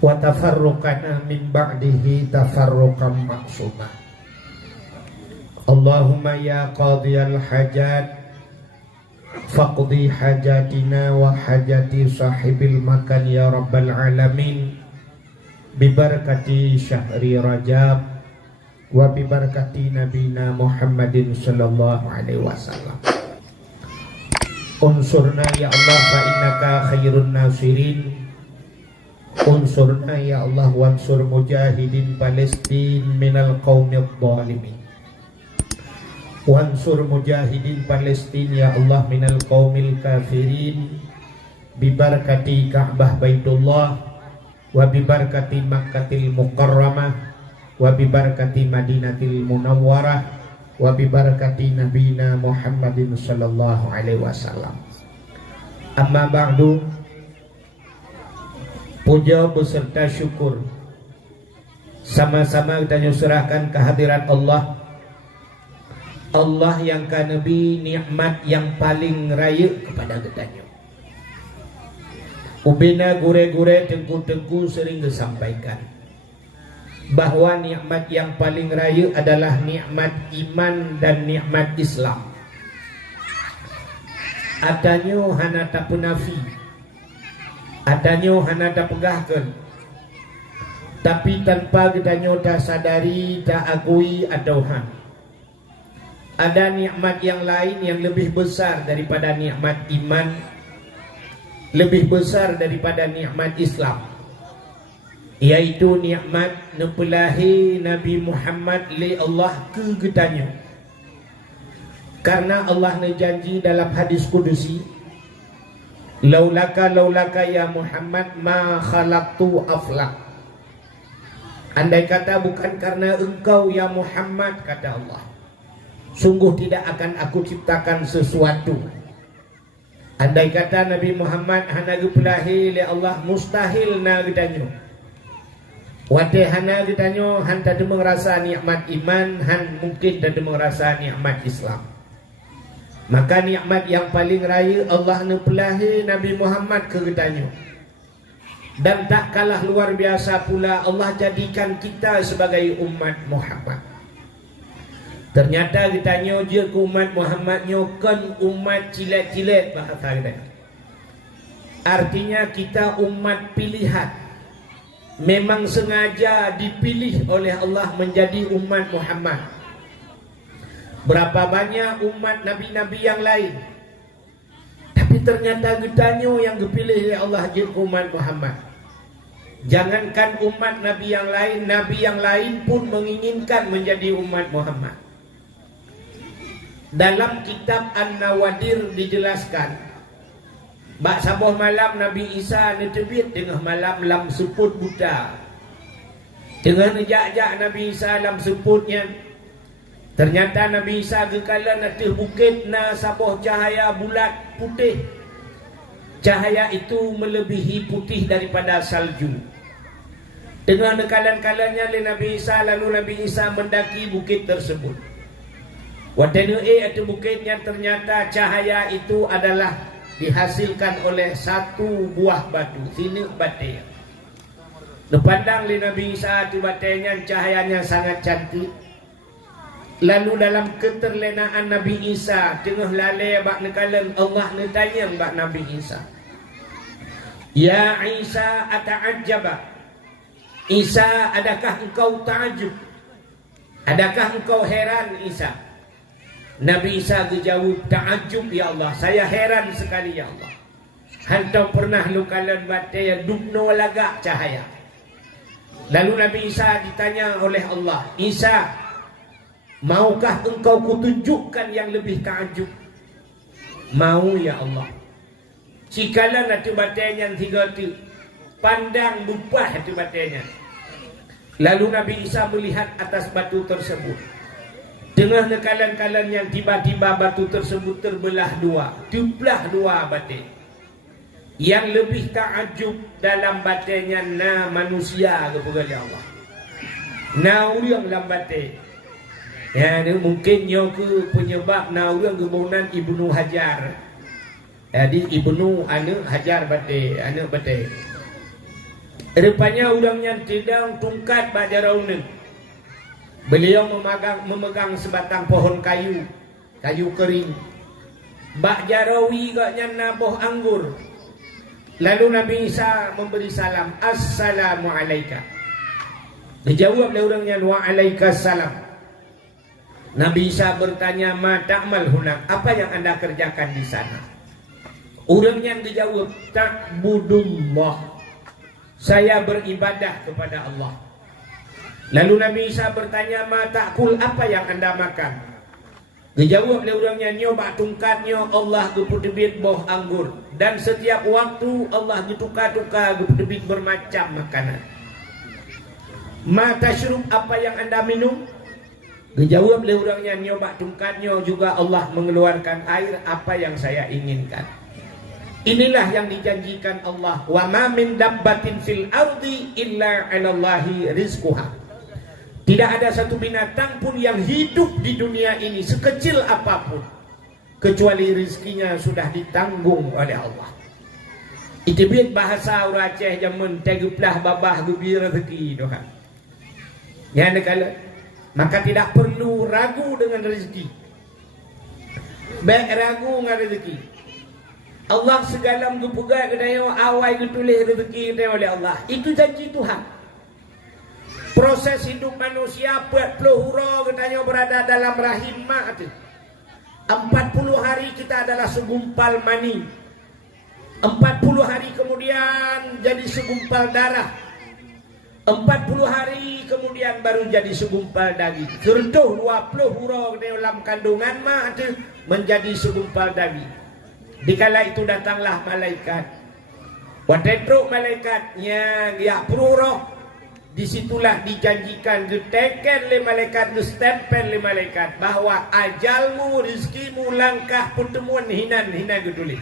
wa tafarruqana min ba'dihi tafarruqan maksumah. Allahumma ya qadiyal hajat faqdi hajatina wa hajati sahibil makan ya rabbal alamin bibarakati syahri Rajab wa bibarakati nabina Muhammadin sallallahu alaihi wasallam. Unsurna ya Allah fa innaka khairun nasirin. Unsurna ya Allah wansur mujahidin Palestin minal qaumid dhalimin. Wansur mujahidin Palestin ya Allah minal qaumil kafirin bibarakati Ka'bah Baitullah wa bibarakati Makkatil Mukarramah wa bibarakati Madinatil Munawwarah wa bibarakati nabina Muhammadin sallallahu alaihi wasallam. Amma ba'du, puja beserta syukur sama-sama kita nyusrahkan kehadirat Allah. Allah yang ka Nabi nikmat yang paling raya kepada kita. Ubina gure-gure tengku-tengku sering disampaikan bahwa nikmat yang paling raya adalah nikmat iman dan nikmat Islam. Atanyo hana tak penafi, atanyo hana tak pegahkan, tapi tanpa kita tak sadari, tak akui atau ada nikmat yang lain yang lebih besar daripada nikmat iman, lebih besar daripada nikmat Islam, yaitu nikmat nepelahi Nabi Muhammad li Allah ke getanya. Karena Allah nejanji dalam hadis kudusi, laulaka ya Muhammad ma khalaqtu aflak. Andai kata bukan karena engkau ya Muhammad, kata Allah, sungguh tidak akan aku ciptakan sesuatu. Andai kata Nabi Muhammad hana gepelahi li Allah, mustahil na gedanyo. Wate hana gedanyo han tak merasa nikmat iman, han mungkin tak merasa nikmat Islam. Maka nikmat yang paling raya Allah nepelahi Nabi Muhammad ke gedanyo. Dan tak kalah luar biasa pula Allah jadikan kita sebagai umat Muhammad. Ternyata ditanya je ke umat Muhammad kan umat cilet-cilet bahasa kita. Artinya kita umat pilihan. Memang sengaja dipilih oleh Allah menjadi umat Muhammad. Berapa banyak umat nabi-nabi yang lain, tapi ternyata ditanya yang dipilih oleh Allah je ke umat Muhammad. Jangankan umat nabi yang lain pun menginginkan menjadi umat Muhammad. Dalam kitab An-Nawadir dijelaskan, bak sabuh malam Nabi Isa netebit tengah malam lam seput buta. Tengah nejak-jak Nabi Isa lam seputnya. Ternyata Nabi Isa kekala natih bukit na sabuh cahaya bulat putih. Cahaya itu melebihi putih daripada salju. Tengah nekalan-kalanya Nabi Isa, lalu Nabi Isa mendaki bukit tersebut. Watenu atau bukitnya, ternyata cahaya itu adalah dihasilkan oleh satu buah batu, sini batu. Dipandang Nabi Isa itu batunya, cahayanya sangat cantik. Lalu dalam keterlenaan Nabi Isa tengah lalai bak nekalan, Allah netanya bak Nabi Isa, ya Isa ata'ajjaba, Isa adakah engkau ta'ajub, adakah engkau heran Isa? Nabi Isa dijawab, ta'ajub ya Allah, saya heran sekali ya Allah. Hantau pernah lukalan bataya dubno lagak cahaya. Lalu Nabi Isa ditanya oleh Allah, Isa, maukah engkau kutunjukkan yang lebih ta'ajub? Mau ya Allah. Cikalah nanti batanya yang tiga tu, pandang lupah itu batanya. Lalu Nabi Isa melihat atas batu tersebut. Tengah nekalan-kalan yang tiba-tiba batu tersebut terbelah dua, tumplah dua batin. Yang lebih ta'ajub dalam batinnya na manusia kepada Allah. Na orang dalam batin. Ya, ini mungkin yang ke penyebab na orang kebunan Ibnu Hajar. Jadi Ibnu anu Hajar batin, anu batin. Rupanya orangnya tidak tungkat bajaraunan. Beliau memegang sebatang pohon kayu kering. Bak jarawi gaknya nabuh anggur. Lalu Nabi Isa memberi salam, Assalamualaikum. Dijawab oleh orangnya, Waalaikumsalam. Nabi Isa bertanya, Ma ta'mal hunak, apa yang anda kerjakan di sana? Orangnya dijawab, Ta'budullah, saya beribadah kepada Allah. Lalu Nabi Isa bertanya, Ma ta'kul, apa yang anda makan? Dijawab oleh orangnya, nyoba tungkatnya Allah geputebit boh anggur. Dan setiap waktu Allah getukar-tukar geputebit bermacam makanan. Ma tashrub, apa yang anda minum? Dijawab oleh orangnya, nyoba tungkatnya juga Allah mengeluarkan air apa yang saya inginkan. Inilah yang dijanjikan Allah, wa ma min dabbatin fil ardi illa 'alallahi rizquha. Tidak ada satu binatang pun yang hidup di dunia ini sekecil apapun kecuali rizkinya sudah ditanggung oleh Allah. Itu biar bahasa orang Aceh zaman teguplah babah gubi rezeki doa. Ya negala, maka tidak perlu ragu dengan rezeki. Baik ragu dengan rezeki. Allah segala menggugat kedaya awal ketulis rezeki kedaya oleh Allah. Itu janji Tuhan. Proses hidup manusia 40 hura katanya berada dalam rahim mak. 40 hari kita adalah segumpal mani. 40 hari kemudian jadi segumpal darah. 40 hari kemudian baru jadi segumpal daging. Sertuh 20 hura dalam kandungan mak menjadi segumpal daging. Dikala itu datanglah malaikat. Watetruk malaikatnya ya pururo. Disitulah dijanjikan geteken le malaikat, gestempel le malaikat bahwa ajalmu, rizkimu, langkah pertemuan hina getulis.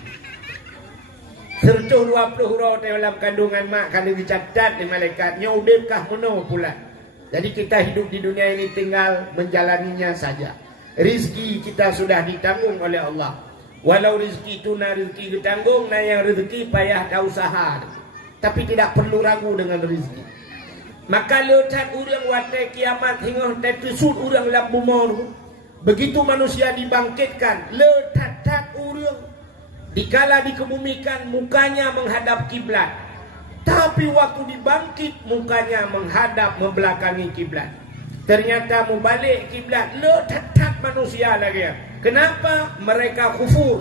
Sertuh 20 hurau dalam kandungan mak kalau dicatat le malaikat nyaudekah meno pula. Jadi kita hidup di dunia ini tinggal menjalaninya saja. Rizki kita sudah ditanggung oleh Allah. Walau rizki itu rizki ditanggung, yang rezeki payah dah usaha. Tapi tidak perlu ragu dengan rizki. Maka letak orang watai kiamat hingga tetusut orang dalam bumur. Begitu manusia dibangkitkan, letak orang dikala dikebumikan mukanya menghadap kiblat. Tapi waktu dibangkit mukanya menghadap membelakangi kiblat. Ternyata membalik kiblat, letak manusia lagi. Kenapa? Mereka kufur.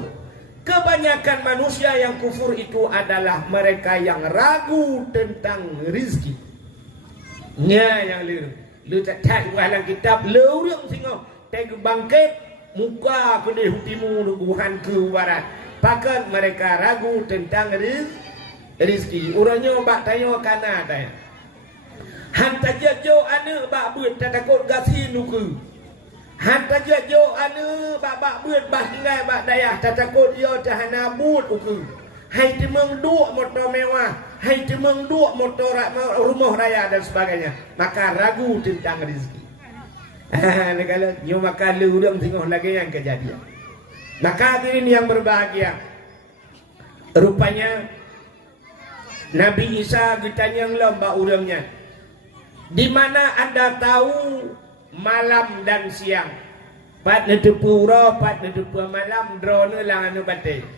Kebanyakan manusia yang kufur itu adalah mereka yang ragu tentang rizki. Nya yang lu tak dalam kitab lurung singo teg bangkit muka ke hutimu nubuhan ke barat. Pakat mereka ragu tentang rizki. Urangnya bak tanya kana tanya. Hanta jajo ane bak buat takut gasi nuku. Hanta jajo ane bak buat bah tinggal bak dayah takut yo tahana but uku. Hai temeng duk motor mewah, hai temeng duk motor rumah raya dan sebagainya. Maka ragu tentang rezeki. Negara nyo maka lurang tengok lagi yang kejadian. Maka hadirin yang berbahagia, rupanya Nabi Isa ditanya lomba urangnya, di mana anda tahu malam dan siang? Pat netepu ro, pat netepu malam, drone lang anu batai.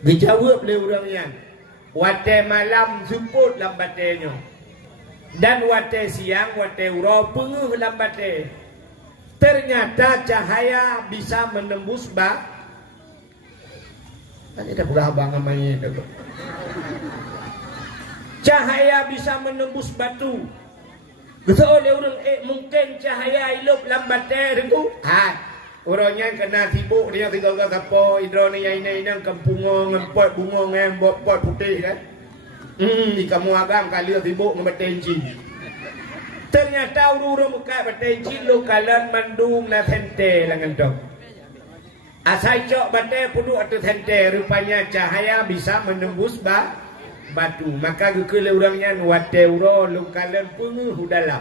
Dijawab oleh orangnya, wate malam jemput lambatnya, dan wate siang wate ura penguh lambatnya. Ternyata cahaya bisa menembus bak. Tadi dah pula abang namanya itu. Cahaya bisa menembus batu. Betul oleh orang mungkin cahaya hidup lambatnya itu. Orangnya kena sibuk dia tinggal ke kapo hidro ni yang ini kampung ngempot bunga ngembot pot putih kan. Di kamu agam kali sibuk ngebetenci. Ternyata urung buka betenci lu kalan mandung na tente langan dok. Asai cok bate pudu atau tente rupanya cahaya bisa menembus batu. Maka gekele orangnya wate uro lu kalan punguh dalam.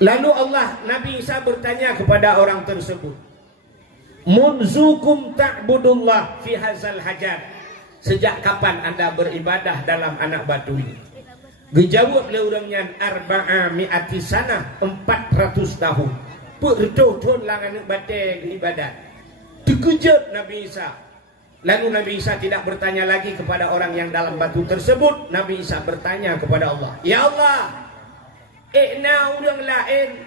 Lalu Allah Nabi Isa bertanya kepada orang tersebut, Munzukum ta'budullah fi hazal hajar. Sejak kapan anda beribadah dalam anak batu ini? Gejawab le orangnya arba'a mi'ati sana 400 tahun. Berdoa langan batik ibadat. Dikejut Nabi Isa. Lalu Nabi Isa tidak bertanya lagi kepada orang yang dalam batu tersebut. Nabi Isa bertanya kepada Allah, ya Allah, orang lain,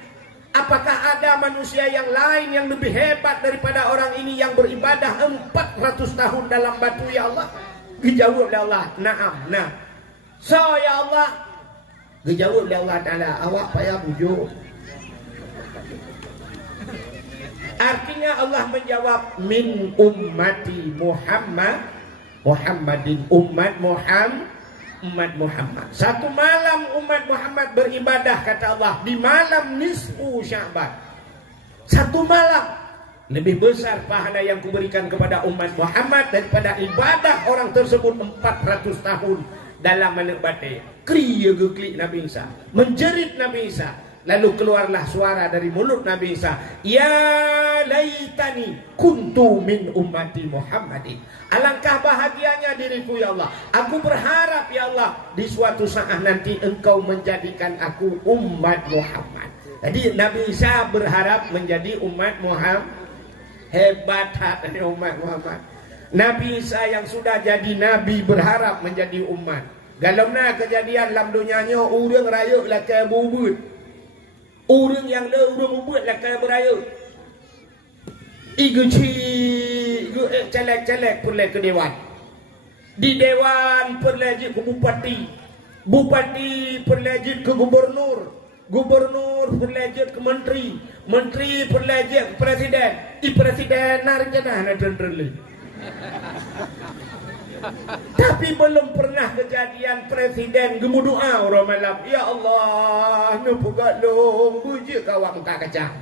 apakah ada manusia yang lain yang lebih hebat daripada orang ini yang beribadah 400 tahun dalam batu, ya Allah? Dijawab oleh Allah, na'am, nah. So ya Allah, dijawab oleh Allah Ta'ala, awak payah bujuk. Artinya Allah menjawab, min ummati Muhammadin, umat Muhammad. Satu malam umat Muhammad beribadah, kata Allah, di malam nisfu Sya'ban. Satu malam lebih besar pahala yang kuberikan kepada umat Muhammad daripada ibadah orang tersebut 400 tahun dalam menikmati. Kriya geklik Nabi Isa, menjerit Nabi Isa. Lalu keluarlah suara dari mulut Nabi Isa, ya laitani kuntu min ummati Muhammadin. Alangkah bahagianya diriku ya Allah. Aku berharap ya Allah di suatu saat nanti engkau menjadikan aku umat Muhammad. Jadi Nabi Isa berharap menjadi umat Muhammad. Hebat hati umat Muhammad. Nabi Isa yang sudah jadi nabi berharap menjadi umat. Kalau nak kejadian dalam dunianya, orang raya lah kaya bubut. Orang yang dah orang bubut lah kaya beraya. Igu celek perle ke dewan. Di dewan perlejit ke bupati. Bupati perlejit ke gubernur. Gubernur perlejit ke menteri. Menteri perlejit ke presiden. Presiden narjana nak tenderli. Tapi belum pernah kejadian presiden gemu doa orang malam, ya Allah, nu pugat long bujuk kawak muka kacang.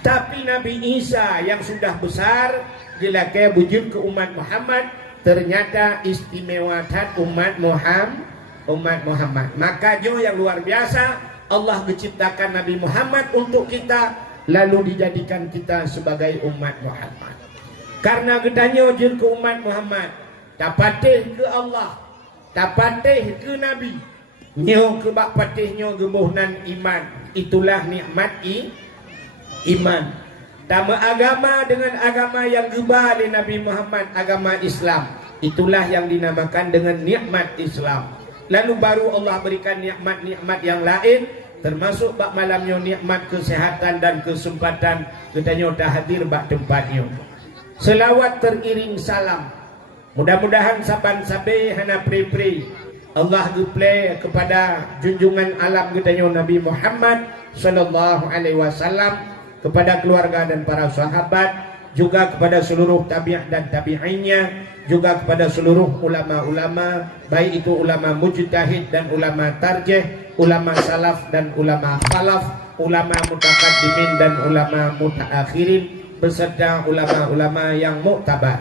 Tapi Nabi Isa yang sudah besar dilake wujud ke umat Muhammad, ternyata istimewa umat Muhammad. Maka jo yang luar biasa, Allah menciptakan Nabi Muhammad untuk kita, lalu dijadikan kita sebagai umat Muhammad. Karena gedanya wujud ke umat Muhammad, tapatih ke Allah, tapatih ke Nabi, nyo ke bak patihnya gemuhnan iman. Itulah nikmat iman. Tama agama dengan agama yang gebah oleh Nabi Muhammad, agama Islam. Itulah yang dinamakan dengan nikmat Islam. Lalu baru Allah berikan nikmat-nikmat yang lain, termasuk bak malamnya nikmat kesehatan dan kesempatan katanya dah hadir bak tempatnya. Selawat teriring salam. Mudah-mudahan saban-sabe hana pre-pre Allah geplay kepada junjungan alam katanya Nabi Muhammad sallallahu alaihi wasallam, kepada keluarga dan para sahabat, juga kepada seluruh tabi'ah dan tabi'innya, juga kepada seluruh ulama-ulama, baik itu ulama mujtahid dan ulama tarjih, ulama salaf dan ulama khalaf, ulama mutaqaddimin dan ulama mutaakhirin, beserta ulama-ulama yang muktabar.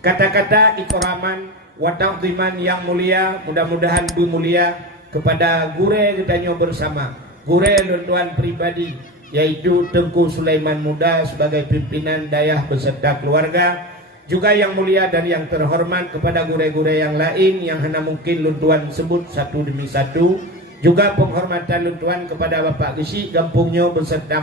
Kata-kata ikraman wa ta'ziman yang mulia, mudah-mudahan bermulia kepada gure kita bersama, gure tuan pribadi, yaitu Tengku Sulaiman Muda sebagai pimpinan dayah beserta keluarga. Juga yang mulia dan yang terhormat kepada gure-gure yang lain yang hanya mungkin luntuan sebut satu demi satu. Juga penghormatan luntuan kepada Bapak Gesi Gampungnya beserta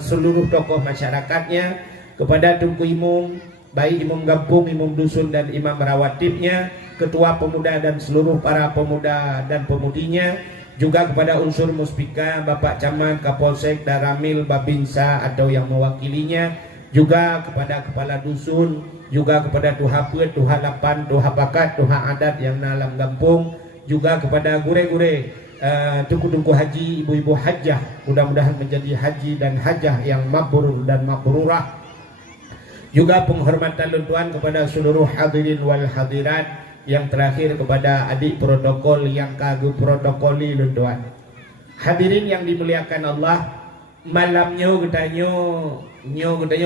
seluruh tokoh masyarakatnya, kepada Tengku Imam, baik Imam Gampung, Imam Dusun dan Imam Rawatibnya, Ketua Pemuda dan seluruh para pemuda dan pemudinya, juga kepada unsur Muspika, Bapak Camat, Kapolsek, Daramil, Babinsa atau yang mewakilinya, juga kepada kepala dusun, juga kepada Tuha Pet, Tuha Lapan, Tuha Pakat, Tuha Adat yang dalam kampung, juga kepada gure-gure, tungku-tungku haji, ibu-ibu hajjah, mudah-mudahan menjadi haji dan hajjah yang mabrur dan mabrurah. Juga penghormatan luntuan kepada seluruh hadirin wal hadirat, yang terakhir kepada adik protokol yang kagum protokoli luntuan. Hadirin yang dimuliakan Allah, malamnya katanya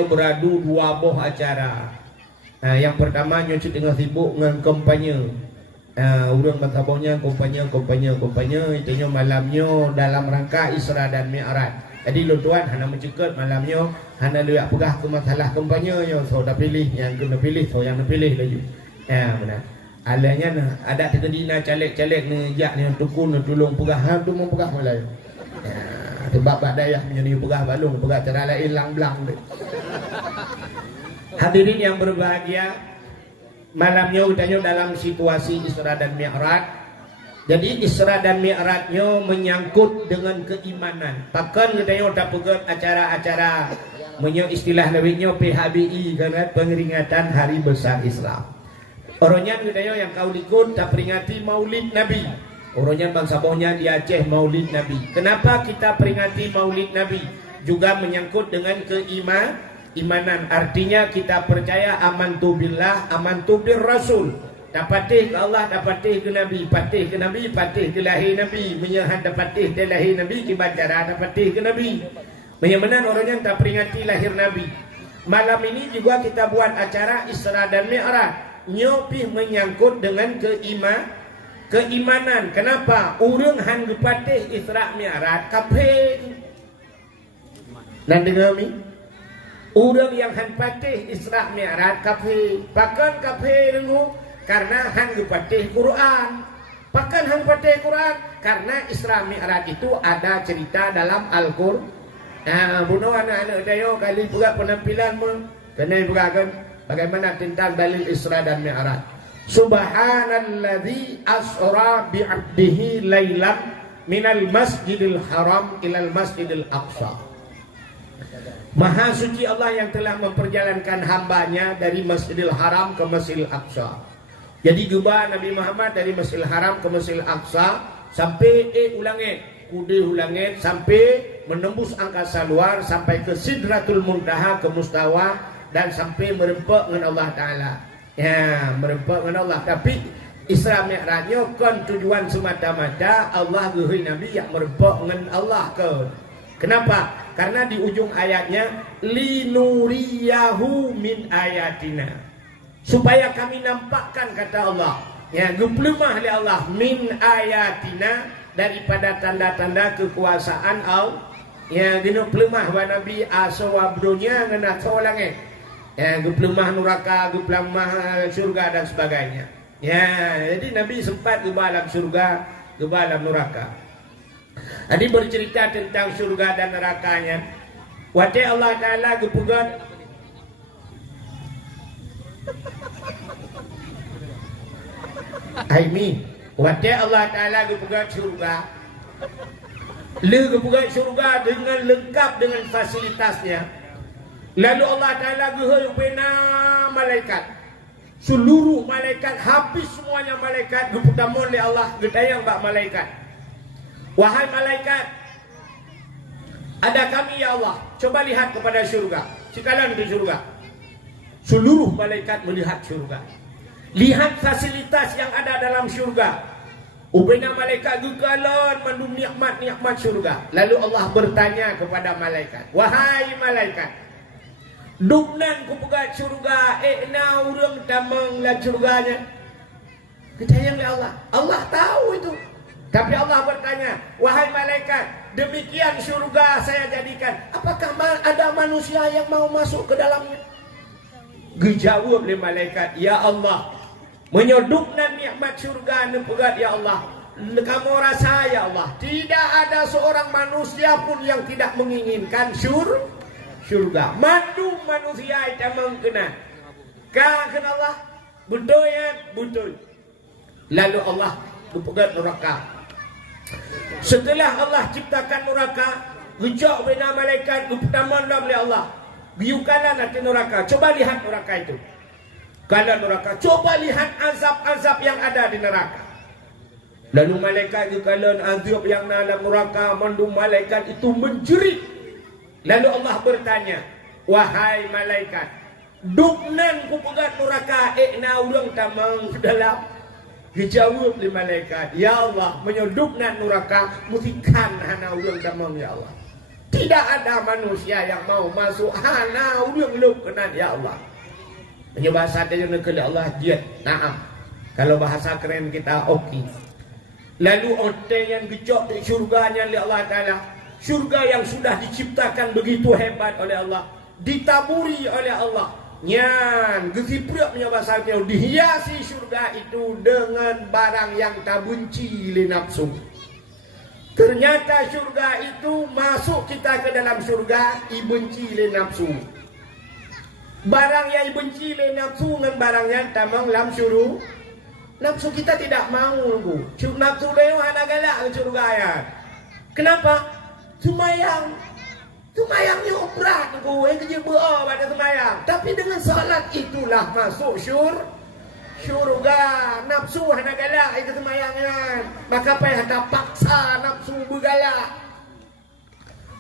beradu dua boh acara. Nah, yang pertama nyoci tengah sibuk dengan kampanye. Urang batabongnya kampanye itunya malamnya dalam rangka Isra dan Mi'raj. Jadi luntuan hana mencekat malamnya, hana lihat pegah ke masalah kampanye, so dah pilih yang kena pilih, so yang nak pilih lagi. Benar. Alanya nah, ada terkedina caleg-caleg ni jak ni tukun ni tolong pegah ha tu mau pegah malai. Ya, sebab dayah punya ni pegah balung, pegah cara lain lang-blang dia. Hadirin yang berbahagia, malamnya utanya dalam situasi Isra dan Mi'raj. Jadi Isra dan Mi'rajnya menyangkut dengan keimanan. Bahkan katanya udah pegat acara-acara menyo istilah lebihnya PHBI karena pengeringatan Hari Besar Islam. Orangnya katanya yang kau ikut tak peringati Maulid Nabi. Orangnya bangsa bawahnya di Aceh Maulid Nabi. Kenapa kita peringati Maulid Nabi? Juga menyangkut dengan keimanan. Artinya kita percaya amantu billah, amantu bir Rasul. Dapatih ke Allah, dapatih ke Nabi, patih ke Nabi, patih ke lahir Nabi, menyahan dapatih ke lahir Nabi, kibacara dapatih ke Nabi. Menyamanan orang yang tak peringati lahir Nabi. Malam ini juga kita buat acara Isra dan Mi'raj. Nyopih menyangkut dengan keimanan. Kenapa? Urang han gepatih Isra Mi'raj kafir. Dan dengar mi? Urang yang han patih Isra Mi'raj kafir. Bahkan kafir dengu karena han gepatih Quran. Bahkan han patih Quran karena Isra Mi'raj itu ada cerita dalam Al-Qur'an. Nah, bunuh anak-anak dayo kali buka penampilan pun kena bukakan bagaimana tentang dalil Isra dan Mi'raj. Subhanalladzi asra bi'abdihi lailan minal masjidil haram ilal masjidil aqsa. Maha suci Allah yang telah memperjalankan hambanya dari Masjidil Haram ke Masjidil Aqsa. Jadi jubah Nabi Muhammad dari Masjidil Haram ke Masjidil Aqsa sampai ulangit sampai menembus angkasa luar sampai ke Sidratul Muntaha ke Mustawa dan sampai merempak dengan Allah Ta'ala. Ya, merempak dengan Allah. Tapi Isra Mi'rajnya kan tujuan semata-mata Allah gehui Nabi yang merempak dengan Allah ke. Kenapa? Karena di ujung ayatnya linuriyahu min ayatina. Supaya kami nampakkan kata Allah. Ya, geplemah oleh Allah min ayatina daripada tanda-tanda kekuasaan Allah. Ya, dino plemah wa Nabi asawabdunya ngena langit. Ya, geplemah neraka, geplemah surga dan sebagainya. Ya, jadi Nabi sempat ke dalam surga, ke dalam neraka. Tadi bercerita tentang surga dan nerakanya. Wate Allah Ta'ala gepugat Aimi wate Allah Ta'ala gepugat surga. Le gepugat surga dengan lengkap dengan fasilitasnya. Lalu Allah Ta'ala gehubena malaikat. Seluruh malaikat, habis semuanya malaikat geputamon oleh Allah, gedayang bak malaikat. Wahai malaikat, ada kami ya Allah. Coba lihat kepada surga. Sekalian di surga. Seluruh malaikat melihat surga. Lihat fasilitas yang ada dalam surga. Ubena malaikat gugalon mandum nikmat-nikmat surga. Lalu Allah bertanya kepada malaikat, wahai malaikat, duknan ku pegat surga, na urang tamang la surganya. Ketayang oleh Allah. Allah tahu itu. Tapi Allah bertanya, wahai malaikat, demikian surga saya jadikan. Apakah ada manusia yang mau masuk ke dalamnya? Dijawab oleh malaikat, ya Allah, menyodukkan nikmat surga nepegat ya Allah. Kamu rasa ya Allah, tidak ada seorang manusia pun yang tidak menginginkan surga. Mandu manusia itu mengkena. Kan Allah, betul ya, betul. Lalu Allah nepegat neraka. Setelah Allah ciptakan neraka, gejok bina malaikat pertama oleh Allah. Biukanlah nanti neraka. Coba lihat neraka itu. Kalau neraka, coba lihat azab-azab yang ada di neraka. Lalu malaikat kalau azab yang dalam neraka, mandu malaikat itu menjerit. Lalu Allah bertanya, wahai malaikat, duknan ku pegat neraka, na ulang tamang dalam. Dijawab oleh malaikat, ya Allah, menyodukkan neraka, musikan hana ulang damam ya Allah. Tidak ada manusia yang mau masuk hana ulang lukenan ya Allah. Bahasa dia ke Allah jihad. Naam. Kalau bahasa keren kita oke. Lalu orang yang gejok di surganya oleh Allah Ta'ala. Surga yang sudah diciptakan begitu hebat oleh Allah, ditaburi oleh Allah. Nyan gesiprak punya bahasa Arab, dihiasi syurga itu dengan barang yang tak benci le nafsu. Ternyata syurga itu masuk kita ke dalam syurga ibenci le nafsu. Barang yang ibenci le nafsu dengan barang yang tamang lam syuru. Nafsu kita tidak mau bu. Nafsu leo hana galak ke syurga ya. Kenapa? Semayangnya berat gue kerja berapa pada semayang. Tapi dengan salat itulah masuk syurga. Nafsu hana galak itu semayangnya. Maka payah tak paksa nafsu bergalak.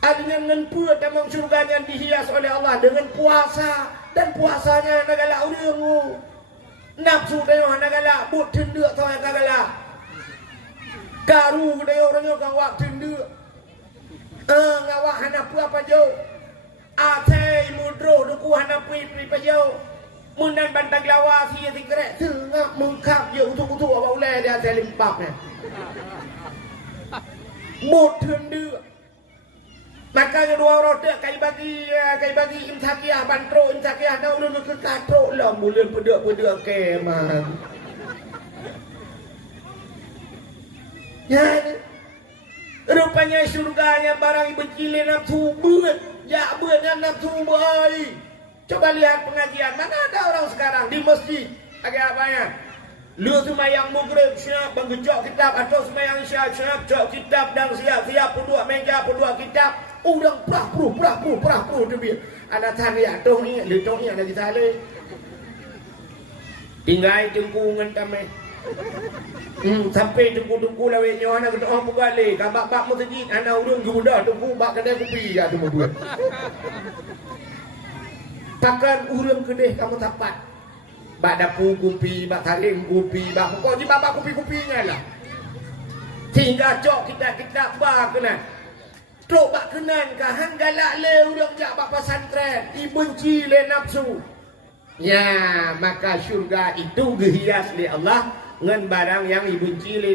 Dengan pula tamang syurganya dihias oleh Allah dengan puasa. Dan puasanya hana galak urang. Nafsu dia hana galak. Buat tenduk tau yang galak. Karu dia orangnya kawak tenduk. Ngawak hanapu apa jauh Atei mudro duku hanapu apa jauh Munan bantang lawa siya tingkret Tengah mengkap je utuk-utuk apa ulai dia atei limpaknya Mudun dia Makanya dua roda kai bagi imsakiah bantro imsakiah dah udah ke katro lah mula pedak kemah ya rupanya syurganya barang benci le nafsu beut. Ya beut dan nafsu baik. Coba lihat pengajian. Mana ada orang sekarang di masjid. Agak apanya? Lu semayang maghrib siap menggejok kitab. Atau semayang isya siap jok kitab. Dan siap pudua meja pudua kitab. Udang perah-pruh tu biar. Anak tanya tong ingat. Lu tong ingat lagi salih. Tinggal jengkungan tamai. Sampai tunggu lawe nyo ana kata oh pugale kabak masjid ana urang gudah tunggu bak kedai kopi ya tu buat. Takkan urang kedai kamu tapat. Bak dapur kopi, bak talim kopi, bak pokok di bak kopi-kopinya lah. Tinggal cok kita bak kena. Tok bak kenan ka hang galak le urang jak bak pesantren, dibenci le nafsu. Ya, maka syurga itu dihias oleh Allah dengan barang yang dibenci oleh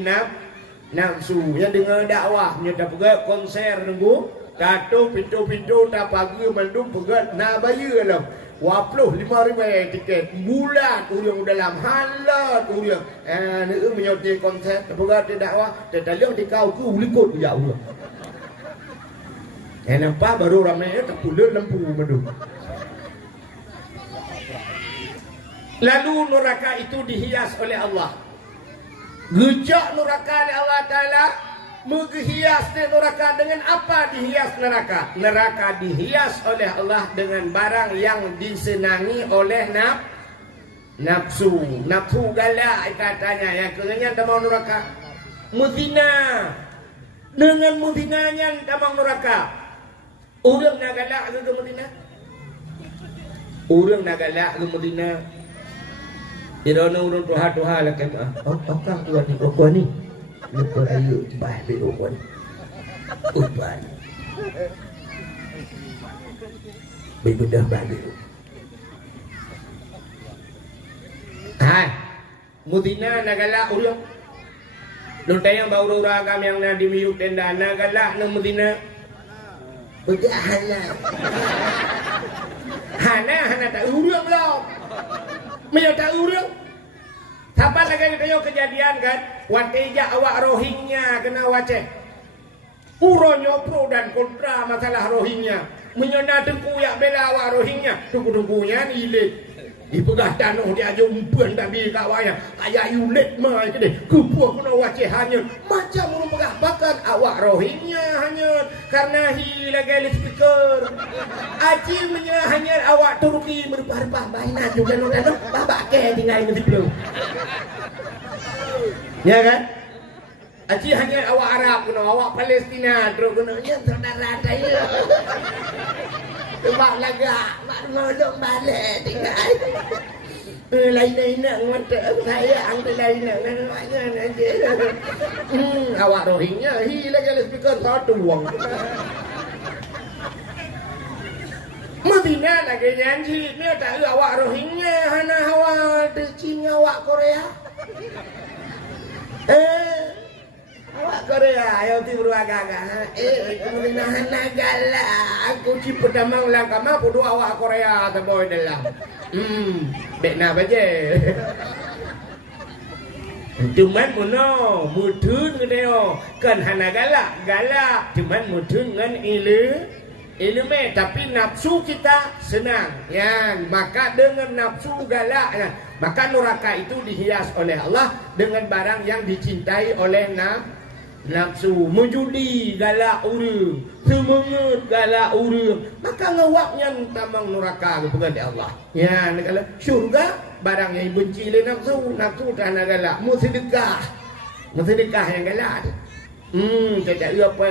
nafsu. Yang dengar dakwah, nya tak pegat konser nunggu, katuh pintu-pintu tak pagi mandum pegat nak bayar lah. 25,000 tiket bulan urang dalam halat urang. Ni menyoti konser tak pegat dakwah, tak liang di kau ku likut ya Allah. Nampak baru ramai tak pulun lampu mandum. Lalu neraka itu dihias oleh Allah. Gejak neraka oleh Allah Ta'ala. Menghias neraka dengan apa dihias neraka? Neraka dihias oleh Allah dengan barang yang disenangi oleh nafsu. Nafsu galak katanya. Yang kerennya tak mau neraka. Muzina. Dengan muzinanya tak mau neraka. Orang nak galak ke muzina? Orang nak galak ke muzina? Tidak ada orang tuha lah kan. Apakah tuan ni? Lupa ayu baik berupan. Upan. Berudah baik. Hai, mudina nagala urang. Luntay yang baru ragam yang na dimiyuk tenda nagala na mudina. Begahanlah. Hana tak urang lah. Menyata urang. Sampai lagi kayo kejadian kan, watija awak Rohingya kena waceh. Uronyo pro dan kontra masalah Rohingya. Menyona tengku yang bela awak Rohingya, tengku-tengkunya nilik. Dipegah tanah dia jumpan tapi kawanya kayak yulet mah itu deh. Kupuh kena waceh hanya macam orang pegah bahkan awak Rohingya hanya karena lagi speaker. Aji menyerah hanya awak Turki berubah-ubah mainan juga nonton babak ke tinggal di belum. Ya kan? Aji hanya awak Arab kena awak Palestina terus kena saudara saya. Sebab lagak mak ngolong balik tinggal. Lain-lain nak ngotak saya angkat lain nak namanya aja. Awak Rohingya lagi speaker satu uang. Madinah lagi janji ni tak awak Rohingya hana hawa de Cina awak Korea. Awak Korea yang ti agak-agak. Kemudian nagala aku ci pertama ulang kama kudu awak Korea ta boy dalam. Bek na baje. Cuman muno mudun ngedeo kan hana galak cuman mudun ngan ilmu tapi nafsu kita senang ya maka dengan nafsu galak ya, maka neraka itu dihias oleh Allah dengan barang yang dicintai oleh nafsu menjudi galak urang semangat galak urang maka ngawaknya tamang neraka kepada Allah ya kalau syurga barang yang benci oleh nafsu dan galak mu sedekah yang galak tidak apa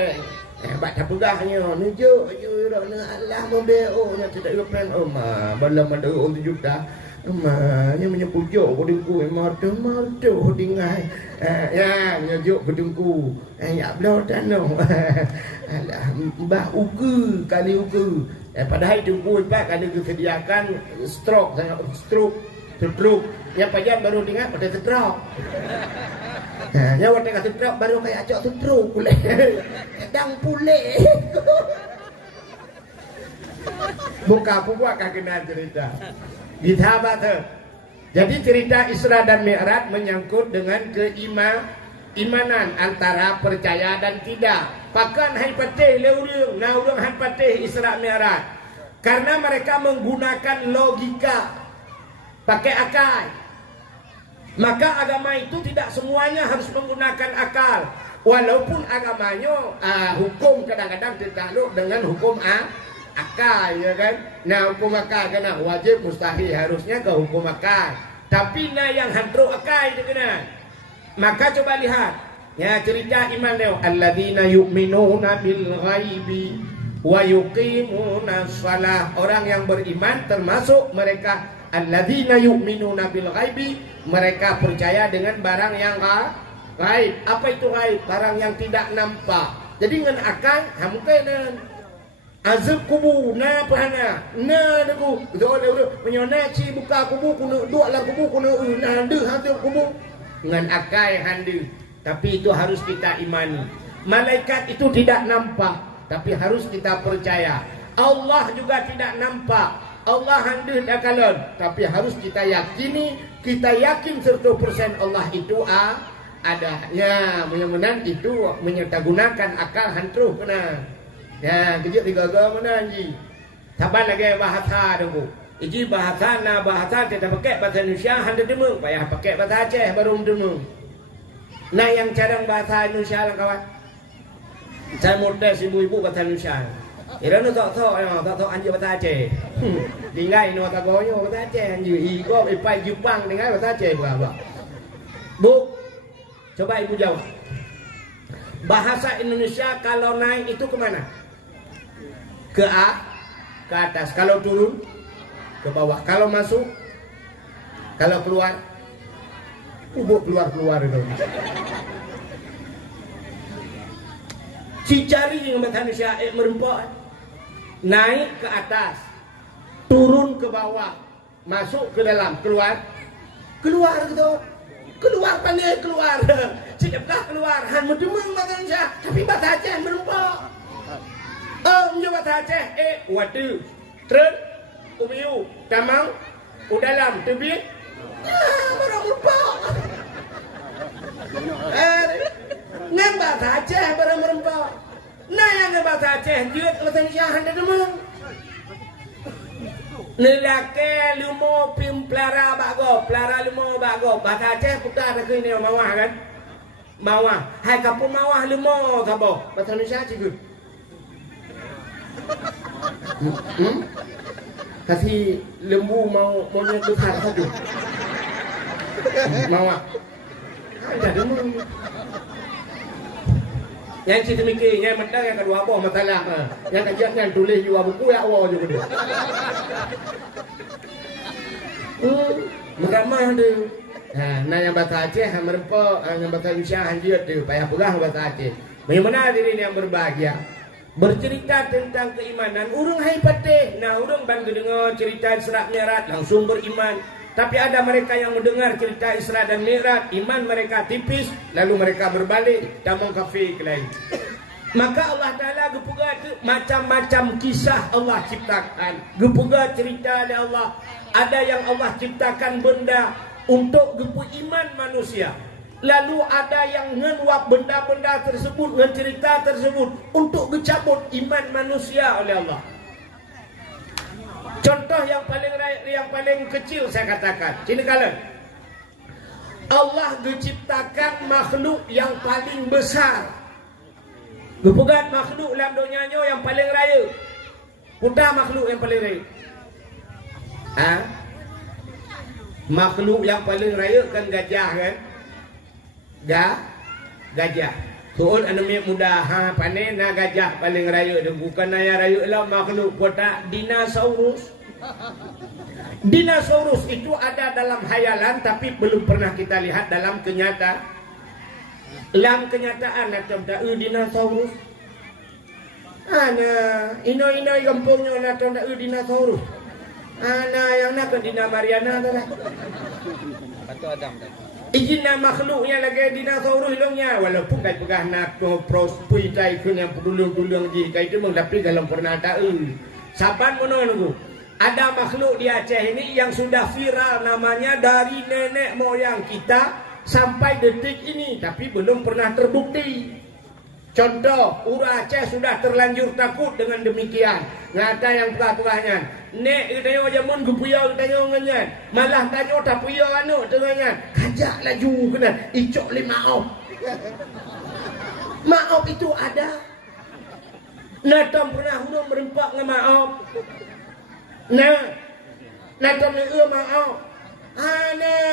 baca pegahnya nunjuk Allah membeo nya tidak lupakan bala mada 1 juta nya menyepujuk kudungku martu dingai ya nyejuk kudungku ya blo tano alah mbah ugu kali ugu padahal dungku pak kali disediakan stroke yang pajan baru dengar pada stroke ya waktu kata stroke baru kayak acok stroke pula kadang pulih buka puak kena cerita dithabat jadi cerita Isra dan Mi'raj menyangkut dengan keimanan antara percaya dan tidak pakan hai patih le urang na urang hai patih Isra Mi'raj karena mereka menggunakan logika pakai akal. Maka agama itu tidak semuanya harus menggunakan akal. Walaupun agamanya hukum kadang-kadang tertakluk dengan hukum akal, ya kan? Nah hukum akal kena wajib mustahil harusnya ke hukum akal. Tapi yang hantu akal itu kena. Maka coba lihat, ya cerita iman dia. Alladzina yu'minuna bil ghaibi wa yuqimuna shalah. Orang yang beriman termasuk mereka alladzina yu'minuna bil ghaibi, mereka percaya dengan barang yang gaib. Apa itu gaib? Barang yang tidak nampak. Jadi dengan akal mungkin azab kubu na pahana na deku do menyona ci buka kubu kuno dua lah kubu kuno na de hadir kubu dengan akal handi. Tapi itu harus kita imani. Malaikat itu tidak nampak, tapi harus kita percaya. Allah juga tidak nampak. Allah handir akalon, tapi harus kita yakini, kita yakin 100% Allah itu ada. Ya, mudah-mudahan itu menyertagunakan akal hantu kena. Ya, kejut digagal mana ji. Sabar lagi bahasa dulu. Iji bahasa kita pakai bahasa Indonesia hantu demung, payah pakai bahasa Aceh baru demung. Nah, yang cadang bahasa Indonesia lah kawan. Saya model ibu-ibu bahasa Indonesia. Ira no tok anjir bahasa Aceh. Tinggal no tak goyo bahasa Aceh anjir. Iko ipai Jepang tinggal bahasa Aceh berapa? Bu, coba ibu jawab. Bahasa Indonesia kalau naik itu kemana? Ke atas. Kalau turun ke bawah. Kalau masuk, kalau keluar, keluar itu. Cicari yang bahasa Indonesia merempok. Naik ke atas, turun ke bawah, masuk ke dalam, keluar gitu, keluar pandai keluar, sedekah keluar, han mendemung bahasa Indonesia, tapi bahasa Aceh merempok. Menjawab bahasa Aceh, wadu, tren, ubiu, tamang, udalam, tebik, orang merempok. Ngan bahasa Aceh barang merempok. Nah yang bahasa Aceh juga bahasa Indonesia handa demung. Lelaki lumo pim pelara lumo bago. Bahasa Aceh putar ke ini mawah kan? Mawah. Hai kampung mawah lumo sabo. Bahasa Indonesia juga. Kasih lembu mau besar saja. Mawah. Handa demung. Yang cerita mikir, yang mentang yang kedua apa masalah. Yang kajian yang tulis juga buku ya awal juga dia. Meramah tu. Nah yang bahasa Aceh merempok, yang bahasa Indonesia hanjir tu, payah pegang bahasa Aceh. Bagaimana diri yang berbahagia? Bercerita tentang keimanan, urang hai patih. Nah urang bangga dengar cerita Isra Mi'raj langsung beriman. Tapi ada mereka yang mendengar cerita Isra dan Mi'raj, iman mereka tipis, lalu mereka berbalik tamang kafir ke lain. Maka Allah Ta'ala gepega macam-macam kisah Allah ciptakan. Gepega cerita oleh Allah. Ada yang Allah ciptakan benda untuk gepu iman manusia. Lalu ada yang ngenuap benda-benda tersebut, cerita tersebut untuk gecabut iman manusia oleh Allah. Contoh yang paling kecil saya katakan, sini kalian. Allah diciptakan makhluk yang paling besar. Gepegat makhluk dalam dunianya yang paling raya. Putar makhluk yang paling raya. Makhluk yang paling raya kan gajah kan? Gajah. Soal anak muda panen gajah paling raya dan bukan ayah raya lah makhluk kotak dinosaurus. Dinosaurus itu ada dalam hayalan tapi belum pernah kita lihat dalam kenyataan. Dalam kenyataan macam tak dinosaurus. Ino gampungnya macam tak dinosaurus. Yang nak ke Dina Mariana tu lah. Patu Adam dah. Ijina makhluknya lagi dinosaurus hilangnya walaupun kai pegah nak prospui tai kun yang pedulung-dulung ji kai tu tapi kalau pernah tahu saban mono nunggu ada makhluk di Aceh ini yang sudah viral namanya dari nenek moyang kita sampai detik ini tapi belum pernah terbukti. Contoh, orang Aceh sudah terlanjur takut dengan demikian. Ngata yang pegah-pegahnya. Nek tanya jamun gepuyau tanya nganyan. Malah tanya tak puyau anu tengahnya. Kajak laju kena icok le maaf. Maaf itu ada. Natam pernah hurung merempak dengan maaf. Natam le maaf.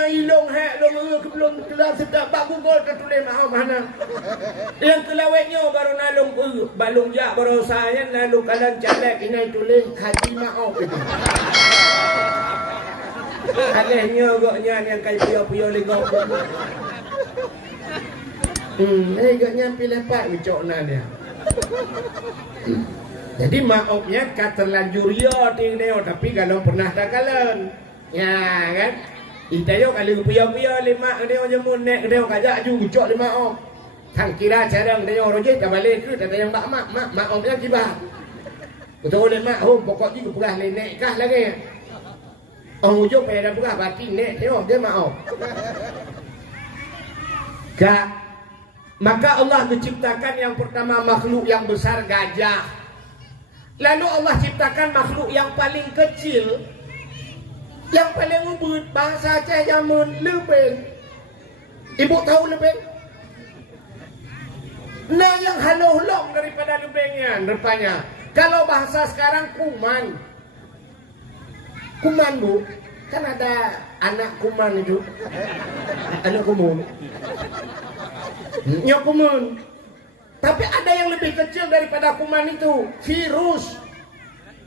Ilong hak long belum kelas sedap bak gugol tertulis maaf mana. Yang kelawetnya baru nalung balung jak baru saya nalung kalan calek ini tulis haji maaf itu. Alehnya goknya yang kai puyau-puyau legok. Goknya pilih pak bicokna dia. Jadi maafnya terlanjur ya tinggal tapi kalau pernah tak kalan. Ya kan? Itayo kalau puyau-puyau lima dia jamun nek dia kajak ju ucok lima om. Thang kira carang dia roje tak balik ke tak yang mak omnya kibah. Betul le mak pokok ji pegah le nek kah lagi. Ujuk pada pegah batin nek dia mak om. Maka Allah menciptakan yang pertama makhluk yang besar gajah. Lalu Allah ciptakan makhluk yang paling kecil. Yang paling ubud bahasa Aceh jamun lebeng. Ibu tahu lebeng? Nah yang halau-halau daripada lebengnya rupanya. Kalau bahasa sekarang kuman. Kuman bu. Kan ada anak kuman itu. Anak kumun. Ya kuman. Tapi ada yang lebih kecil daripada kuman itu. Virus.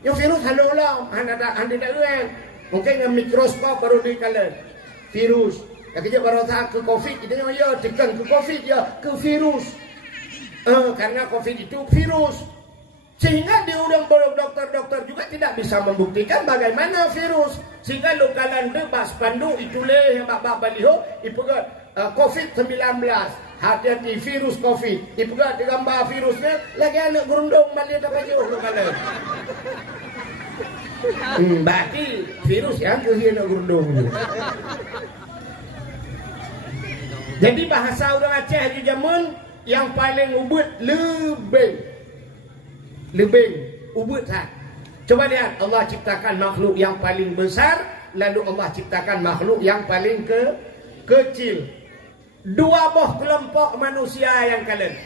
Yang virus halau-halau. Anda tak mungkin dengan mikroskop baru dikala virus. Yang kerja baru tak ke COVID itu ya tekan ke COVID ya ke virus. Karena COVID itu virus. Sehingga diundang dokter-dokter juga tidak bisa membuktikan bagaimana virus. Sehingga lokalan bebas pandu itulah yang bak baliho ipugat COVID-19. Hati-hati virus COVID. Ipugat gambar virusnya lagi anak gerundung malihat apa jauh lokalan. Berarti virus yang kehilangan gurdung. Jadi bahasa orang Aceh di zaman yang paling ubud lebeng ubud tak. Coba lihat Allah ciptakan makhluk yang paling besar, lalu Allah ciptakan makhluk yang paling kecil. Dua boh kelompok manusia yang kalian.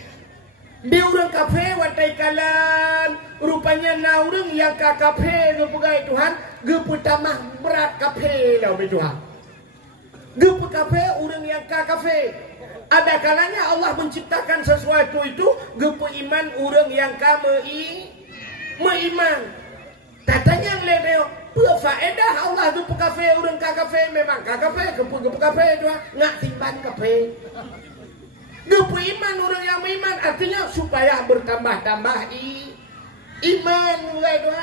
Di orang kafe watai kalan rupanya na orang yang ka kafe gepegai Tuhan gepu tamah berat kafe lah Tuhan. Gepu kafe orang yang ka kafe. Ada kalanya Allah menciptakan sesuatu itu gepu iman orang yang ka meiman. Katanya leo berfaedah Allah gepu kafe orang ka kafe memang ka kafe gepu kafe Tuhan ngak timban kafe. Gepu iman orang yang beriman artinya supaya bertambah-tambah iman mulai doa.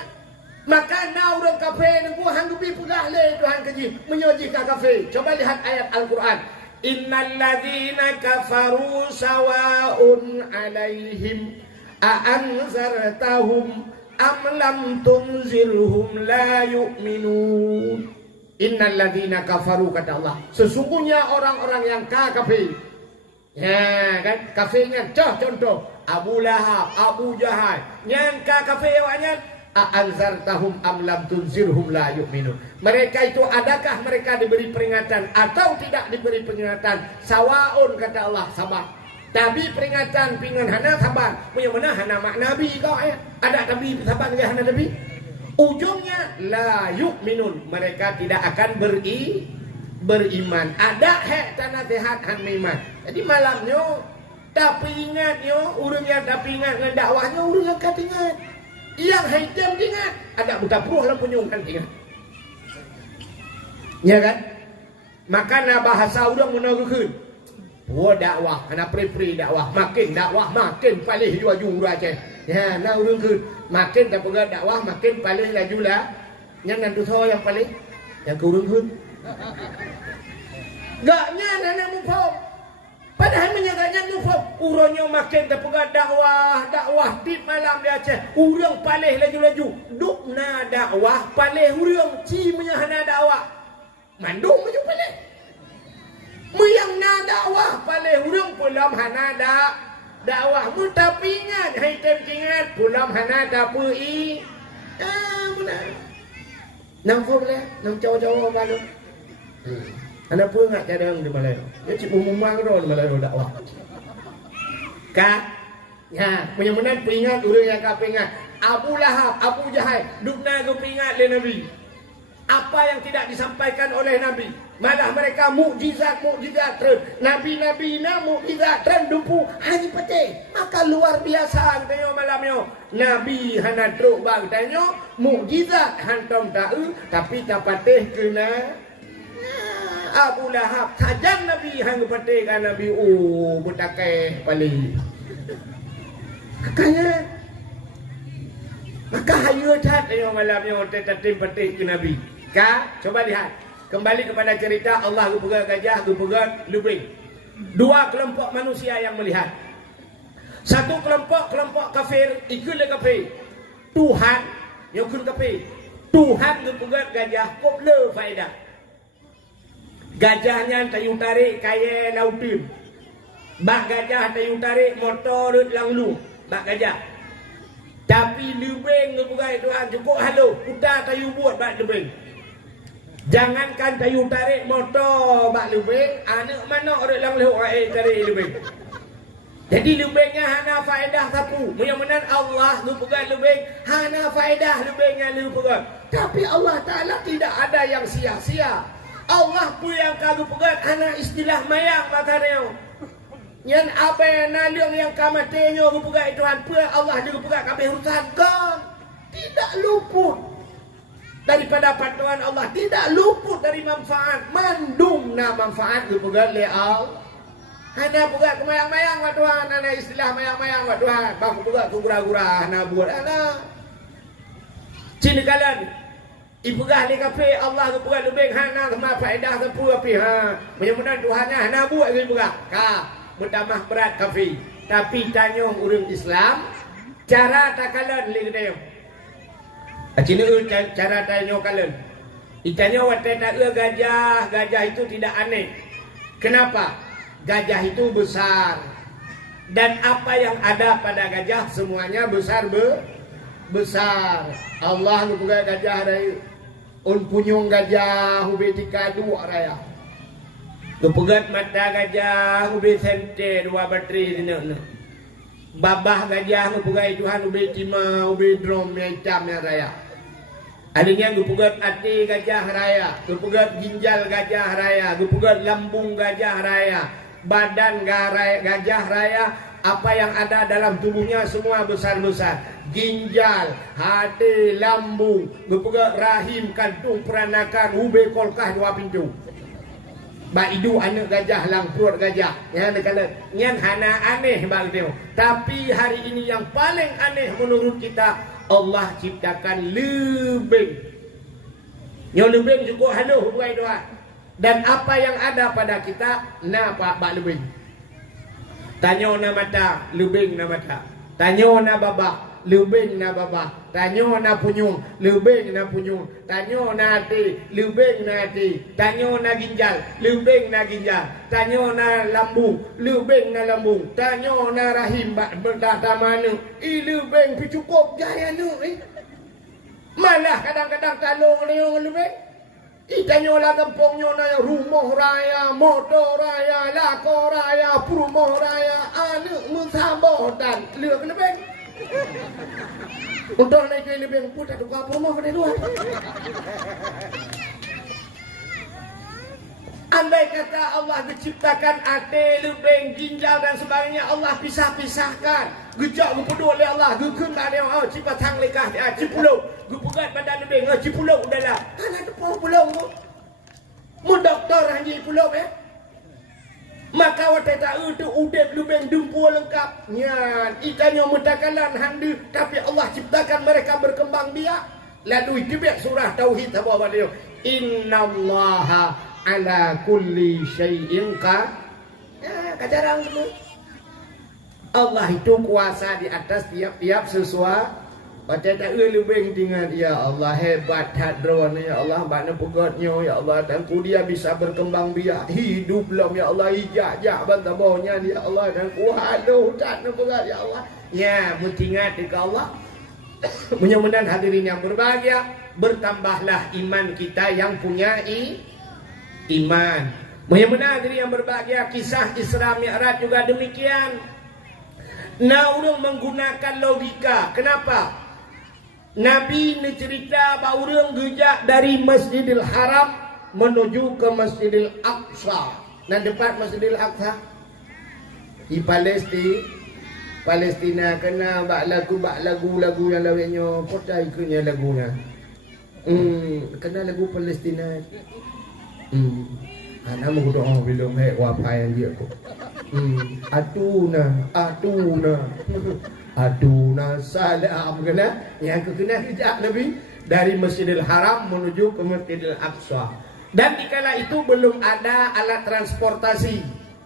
Maka na orang kafir nunggu hang bi pegah le Tuhan keji menyojihkan kafir. Coba lihat ayat Al-Quran. Innal ladzina kafaru sawa'un 'alaihim a'anzartahum am lam tunzirhum la yu'minun. Innal ladzina kafaru, kata Allah, sesungguhnya orang-orang yang kafir. Ya kan, kafirnya contoh Abu Lahab, Abu Jahal, yang kafir awaknya a'anzartahum am lam tunzirhum la yu'minun. Mereka itu adakah mereka diberi peringatan atau tidak diberi peringatan? Sawaun, kata Allah, sama. Tapi peringatan pingan hana sabar. Punya mana hana mak nabi kau ya? Ada nabi sabar dengan hana nabi? Ujungnya la yu'minun, mereka tidak akan beriman. Ada hak tanah sehat han iman. Jadi malamnya tapi ingatnya urang yang tapi ingat dengan dakwahnya urang yang kat ingat. Yang haitam ingat, ada buta peruh lah punyungan ingat. Ya kan? Maka na bahasa urang menaruhkeun. Oh dakwah, ana pri-pri dakwah, makin paling ju raja. Ya, na urang keun makin tak pegang dakwah makin paling lajulah. Yang nantu tho yang paling yang ke urang keun. Gaknya nana mufau. Padahal menyagaknya mufau. Urangnya makin tak pegang dakwah di malam di Aceh. Urang paling laju-laju. Dukna dakwah paling urang ci menyahana dakwah. Mandung maju paling. Muyang na dakwah paling urang pulam hana dakwah mu tapi ingat hai tem ingat pulam hana dapui. Benar. Nang fo le, nang jauh-jauh balu. Ana pun ingat kadang di Malaysia. Dia cip umumang ro di Malaysia dakwah. Ka ya, punya menan ingat urang yang ka ingat. Abu Lahab, Abu Jahal, dukna go ingat le Nabi. Apa yang tidak disampaikan oleh Nabi, malah mereka mukjizat terus. Nabi-nabi na mukjizat terus dumpu hanya pete. Maka luar biasa tanya malamnya. Nabi hana truk bang tanya mukjizat hantam tahu tapi tak patih kena Abu Lahab. Sajan Nabi hang patih kan Nabi butakai pali. Makanya maka hayu tat tanya malamnya tetem patih ke Nabi. Coba lihat. Kembali kepada cerita Allah gupegang gajah, gupegang lubing. Dua kelompok manusia yang melihat. Satu kelompok kafir, ikut kafir. Tuhan yang ikut kafir. Tuhan gupegang gajah, kok le faedah. Gajahnya tayu tarik kaya lautin. Bak gajah tayu tarik motor langlu. Bak gajah. Tapi lubing gupegang Tuhan cukup halo. Putar tayu buat bak lubing. Jangankan tayu tarik motor bak lubing, anak mana orang lang leu tarik lubing. Jadi lubingnya hana faedah sapu. Mudah-mudahan Allah lu pegang lubing, hana faedah lubingnya lu pegang. Tapi Allah Taala tidak ada yang sia-sia. Allah pun yang kamu pegang hana istilah mayang matanya. Yang apa yang naliung yang kamatenya lu pegang Tuhan pun Allah juga pegang kabeh urusan kan. Tidak luput daripada panduan Allah, tidak luput dari manfaat. Mandumna manfaat lu pegang le Allah. Hana pegang kemayang-mayang wa Tuhan, hana istilah mayang-mayang wa Tuhan. Baku pegang gura-gura hana buat hana. Cina kalan ipegah le kafe Allah lu pegang lebih hana sama faedah sepu api ha. Mudah-mudahan Tuhannya hana buat lu pegang. Bertambah berat kafe. Tapi tanya orang Islam cara takalan le kedai. Cina cara tanya kalian. Itanya watai tak gajah itu tidak aneh. Kenapa? Gajah itu besar. Dan apa yang ada pada gajah semuanya besar besar. Allah juga gajah dari punyung gajah ubi tika dua raya. Kepegat mata gajah ubi sente dua bateri dina. Babah gajah ngepegai Tuhan ubi cima ubi drum mecam yang raya. Adanya gupegat hati gajah raya, gupegat ginjal gajah raya, gupegat lambung gajah raya, badan gajah raya, apa yang ada dalam tubuhnya semua besar-besar. Ginjal, hati, lambung, gupegat rahim, kantung, peranakan, ube kolkah dua pintu. Baidu anak gajah lang perut gajah. Ya kala nyan hana aneh bang teo. Tapi hari ini yang paling aneh menurut kita Allah ciptakan lebing. Nyo lebing cukup halus buai doa. Dan apa yang ada pada kita na bak lebing. Tanyo na mata, lebing na mata. Tanyo na baba, lebing na baba. Tanyo na punyung, lebing na punyung. Tanyo na hati, lebing na hati. Tanyo na ginjal, lebing na ginjal. Tanyo na lambung, lebing na lambung. Tanyo na rahim berdata mana. Lebing cukup jaya nu. Malah kadang-kadang talung ni orang lebing. Itanyo lah kampungnya na rumah raya, motor raya, lako raya, rumah raya, anak musabah dan lek lebing. Untuk naik ke lebing pun tak tukar rumah pada dua. Andai kata Allah menciptakan hati, lebing, ginjal dan sebagainya, Allah pisah-pisahkan. Gejak gupuduk oleh Allah, gukun tak ada orang cipatang lekah, cipulau, gupugat badan lebing, cipulau udahlah. Kan ada pulau tu. Mu doktor hanji pulau Maka watai tak tu udep lebing dumpu lengkap. Nyan, ikannya mutakalan handu, tapi Allah ciptakan mereka berkembang biak. Lalu tibet surah tauhid apa dia? Innallaha ala kulli syai'in kajarang semua. Allah itu kuasa di atas tiap-tiap sesuatu. Baca tak lebih dengan ya Allah hebat hadron ya Allah mana pegotnya ya Allah dan ku dia bisa berkembang biak hidup belum ya Allah ijak bantabaunya ya Allah dan ku halu tak berat ya Allah. Ya mutingat dekat Allah. Mudah-mudahan hadirin yang berbahagia bertambahlah iman kita yang punya iman. Mudah-mudahan hadirin yang berbahagia kisah Isra Mi'raj juga demikian. Nah, orang menggunakan logika. Kenapa? Nabi ni cerita bahawa orang gejak dari Masjidil Haram menuju ke Masjidil Aqsa. Nah, depan Masjidil Aqsa di Palestina kena bak lagu yang lawannya kota ikutnya lagunya. Kena lagu Palestina. Nama aku doa belum wapai yang dia tu. Aduna salam kena. Yang kena hijab Nabi dari Masjidil Haram menuju ke Masjidil Aqsa. Dan dikala itu belum ada alat transportasi.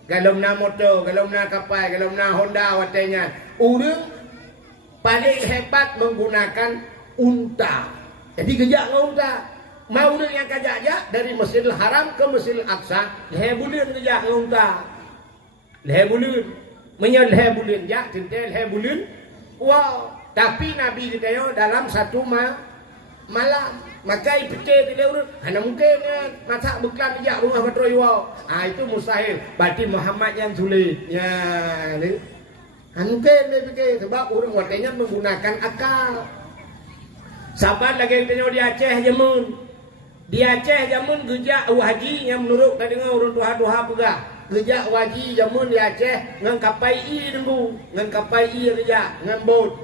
Kalau nak motor, kalau nak kapal, kalau nak Honda watanya. Orang paling hebat menggunakan unta. Jadi kejak dengan unta. Mau orang yang kajak dari Masjidil Haram ke Masjidil Aqsa, leher bulan kejak dengan unta. Leher bulan. Menyal leher bulan jak, tintel leher bulan. Wow, tapi Nabi kita yo dalam satu malam. Maka ipecah dia urut. Hanya mungkin masa beklam jak rumah patroi wow. Itu mustahil. Berarti Muhammad yang sulit. Ya, ni. Mungkin dia fikir sebab orang watanya menggunakan akal. Sahabat lagi kita di Aceh jamun. Di Aceh jamun gejak haji yang menurut tadi dengar orang tuha-tuha pegah. Gejak haji jamun di Aceh ngan kapai nunggu, ngan kapai gejak, ngan bot.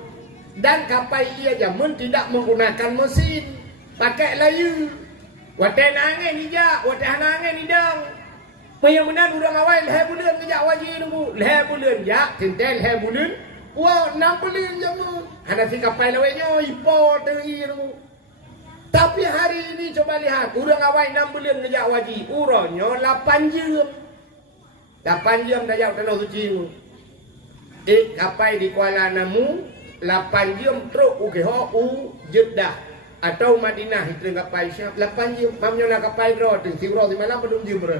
Dan kapai jamun tidak menggunakan mesin. Pakai layu. Watai nangin ni jak, watai nangin ni dang. Mudah-mudahan orang awal leher bulan gejak haji nunggu. Leher bulan jak, tintel leher bulan. Wah, 6 bulan jamun. Ada si kapai lawainya ipo teri nunggu. Tapi hari ini coba lihat, orang awal 6 bulan gejak haji, uronyo 8 jam. 8 jam dah jauh tanah suci tu. Kapai di Kuala Namu 8 jam truk Jeddah atau Madinah itu kapai siap 8 jam. Mamnya nak kapai ro tu siro di malam belum jam ber.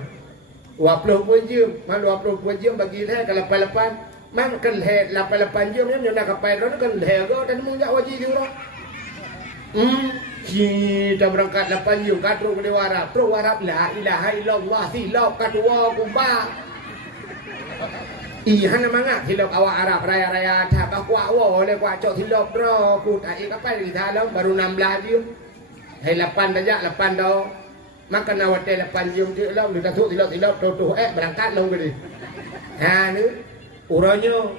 20 jam, man 20 jam bagi leh ke 88. Man kan leh 88 jam ni nak kapai ro kan leh go dan mung jak wajib di ro. Kita berangkat 8 jam kat truk ke Warab. Truk Warab la ilaha illallah silap kadua kubah. Iya namanya hilap awak Arab raya-raya tak kuat oleh kuat cok hilap bro ku tak apa di dalam baru 16 jam. Hai 8 saja 8 dah. Maka nawat 8 jam dia lah dia tu hilap tu berangkat long gede. Ha ni urangnya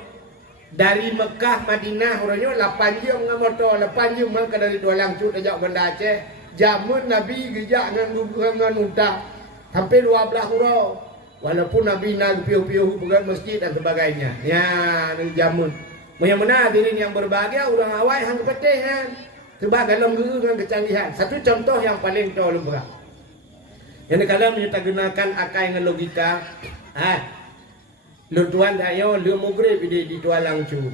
dari Mekah Madinah urangnya 8 jam dengan motor 8 jam maka dari Dua Langcut ajak Banda Aceh. Jamun Nabi gejak dengan unta sampai 12 urang. Walaupun Nabi nak piuh-piuh bukan masjid dan sebagainya. Ya, ni jamun. Yang benar hadirin yang berbahagia, orang awal hang kepetih kan. Sebab dalam guru dengan kecanggihan. Satu contoh yang paling tolong berat. Yang kalau kita gunakan akal dengan logika, lu tuan dah yo, lu mugrib di tualang cu.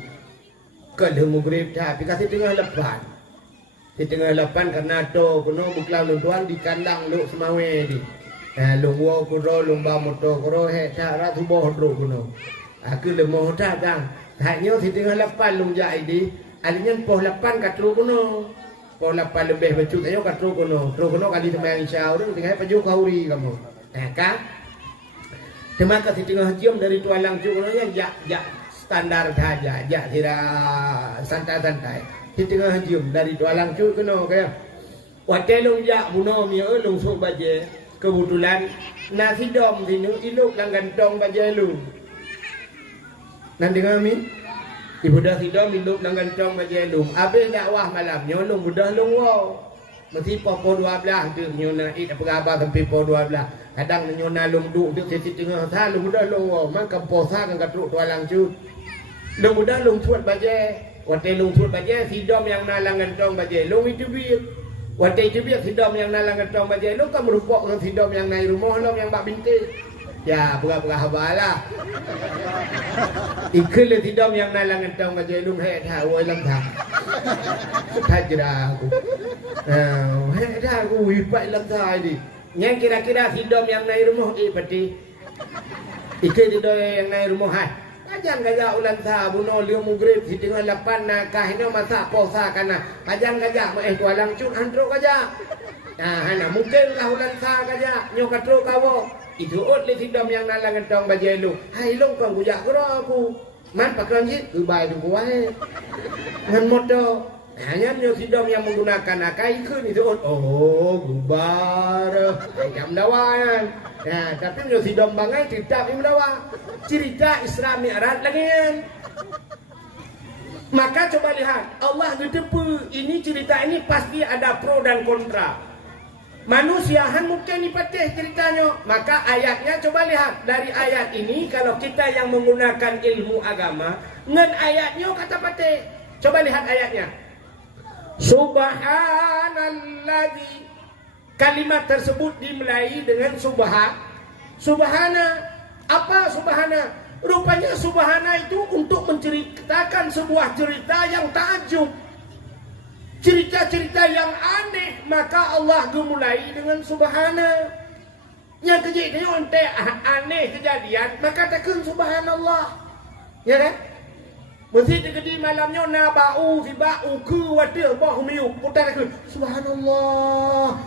Ke lu mugrib dah, tapi kasih tengah lepan. Di tengah lepan karena to kuno buklau lu tuan di kandang lu semawe di. Lu wo kuro lu ba moto kuro he ta ra tu bo hro kuno. Aku le mo ta kang. Hanya di tengah lepan lu jai di. Alinya poh lepan katru kuno. Poh lepan lebih becut ayo katru kuno. Katru kuno kali temayang isya urang tinggal paju kauri kamu. Kan? Cuma ke tengah cium dari tualang cu kuno ya standar saja, ya tidak santai-santai. Di tengah cium dari tualang cu kuno kaya. Waktu lu ya buno mi lu sok baje. Kebetulan nasi dom sini iluk lang gantong baje lu. Nanti kami ibu dah sidom iluk lang gantong baje lu. Habis dakwah malam nyolong mudah lu wow. Mesti pukul 12 tu nyona it apa khabar sampai pukul 12. Kadang nyona lung duk di tengah sa lu mudah lu wow. Man kamposa kan katruk tualang cu. Lu mudah lung suat baje. Waktu lung suat baje sidom yang nalang gantong baje lung itu biar. Waktu itu biar sidom yang nalang gantong baje lu kan merupok dengan sidom yang naik rumah lu yang bak bintik. Ya, pura-pura habalah. Ikut le sidom yang nalang gantong baje lu he tahu lam thang. Tajra aku. He dah aku wipat lam thai di. Yang kira-kira sidom yang naik rumah peti. Ikut sidom yang naik rumah hai. Kajan gajah ulan sa buno liu mugrib di tengah lapan na kahino masa posa kana. Kajan gajah tualang cun andro gajah. Nah, hana mungkin lah ulan sa gajah nyo katro kawo. Itu ot le sidom yang nalang gentong bajai lu. Hai long kang gujak kro aku. Man pakron jit bai tu kuai. Man moto. Hanya nyo sidom yang menggunakan akai ikut itu ot. Oh, gubar. Jam dawan. Nah, tapi nyo sidom bangai tidak imdawa. Cerita Isra Mi'raj lagi kan. Maka coba lihat Allah gedepu ini cerita ini pasti ada pro dan kontra. Manusiahan mungkin dipatih ceritanya. Maka ayatnya coba lihat dari ayat ini kalau kita yang menggunakan ilmu agama ngan ayatnya kata patih. Coba lihat ayatnya. Subhanalladzi. Kalimat tersebut dimulai dengan subhana. Apa subhana? Rupanya subhana itu untuk menceritakan sebuah cerita yang takjub. Cerita-cerita yang aneh. Maka Allah dimulai dengan subhana. Yang kejadian aneh kejadian. Maka takkan subhanallah. Ya kan? Mesti terjadi malamnya naba'u fiba'u ku wadir bahu miyu. Putar ke subhanallah.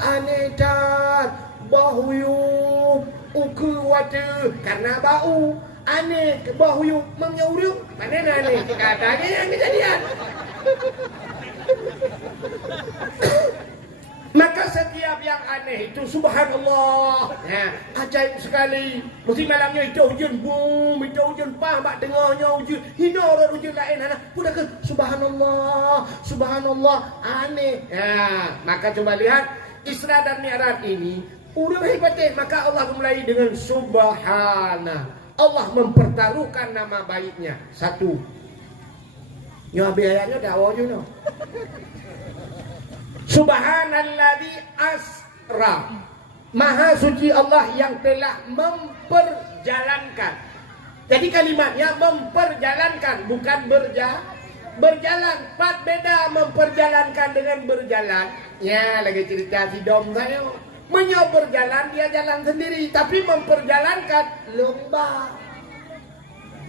Aneh tak. Bahu yuk. Uku water karena bau aneh bau yuk memnyuruk mana aneh katanya yang kejadian. Maka setiap yang aneh itu subhanallah. Nah, ajaib sekali. Mesti malamnya itu hujan boom, itu hujan pah, mak dengarnya hujan. Hina orang hujan lain anak. Pun ke subhanallah, subhanallah aneh. Ya, maka coba lihat Isra dan Mi'raj ini udah hebatnya, maka Allah mulai dengan subhana. Allah mempertaruhkan nama baiknya. Satu. Nyabi ayatnya dakwah juga. Subhanalladzi asra. Maha suci Allah yang telah memperjalankan. Jadi kalimatnya memperjalankan, bukan berjalan. Pat beda memperjalankan dengan berjalan. Ya, lagi cerita si dom saya. Menyobar jalan, dia jalan sendiri. Tapi memperjalankan lomba.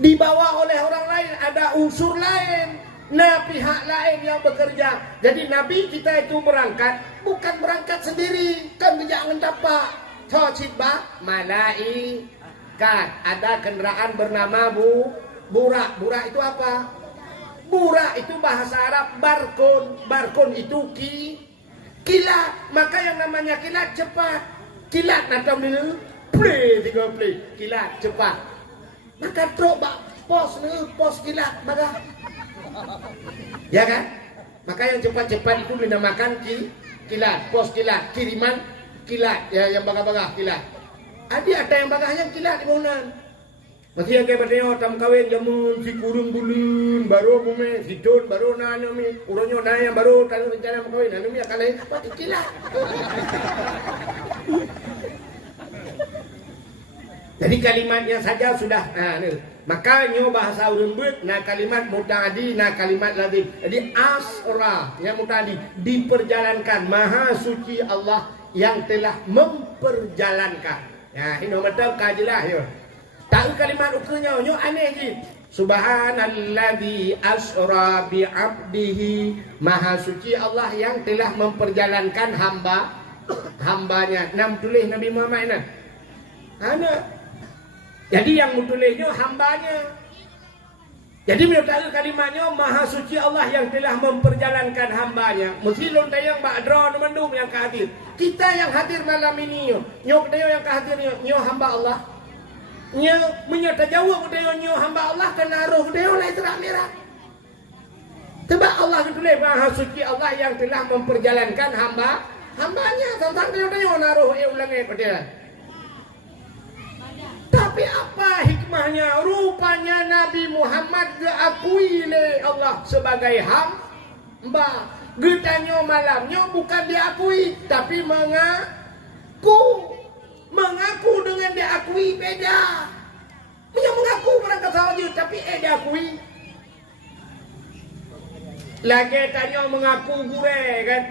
Dibawa oleh orang lain, ada unsur lain. Nah, pihak lain yang bekerja. Jadi Nabi kita itu berangkat, bukan berangkat sendiri. Kan jangan dapat. Tocibah, malaikat. Ada kendaraan bernama burak. Burak itu apa? Burak itu bahasa Arab barkun. Barkun itu kilat, maka yang namanya kilat cepat. Kilat atau dulu play 3 play. Kilat cepat. Maka truk pos kilat maka. Ya kan? Maka yang cepat-cepat itu dinamakan kilat, pos kilat, kiriman kilat, ya yang bagah-bagah kilat. Ada yang bagahnya kilat di bangunan. Masih yang kayak bertanya tam kawin jamun si kurung bulun baru bume si don baru nanya mi uronyo nanya baru kalau rencana kawin anu mi akan lain pati kila. Jadi kalimatnya saja sudah makanya bahasa urun bet na kalimat muta'addi na kalimat lazim. Jadi asra yang muta'addi diperjalankan maha suci Allah yang telah memperjalankan. Ya ini betul kajilah yo. Tak kalimat ukunya nyo aneh je. Subhanalladzi asra bi 'abdihi. Maha suci Allah yang telah memperjalankan hambanya. Nam tulis Nabi Muhammad ini. Ana. Jadi yang tulisnya hambanya. Jadi menurut kalimatnya maha suci Allah yang telah memperjalankan hambanya. Mesti lon tayang ba'dra mendung yang hadir. Kita yang hadir malam ini nyok dayo yang hadir nyo hamba Allah. Nya menyatajawa budaya nyo hamba Allah kena roh budaya lai terak merah. Sebab Allah itu maha suci Allah yang telah memperjalankan hambanya tentang dia naruh ulangi budaya. Tapi apa hikmahnya? Rupanya Nabi Muhammad diakui oleh Allah sebagai hamba. Getanyo malamnya bukan diakui tapi mengaku dengan diakui beda. Punya mengaku mereka saja tapi diakui. Lagi tanya mengaku gure kan.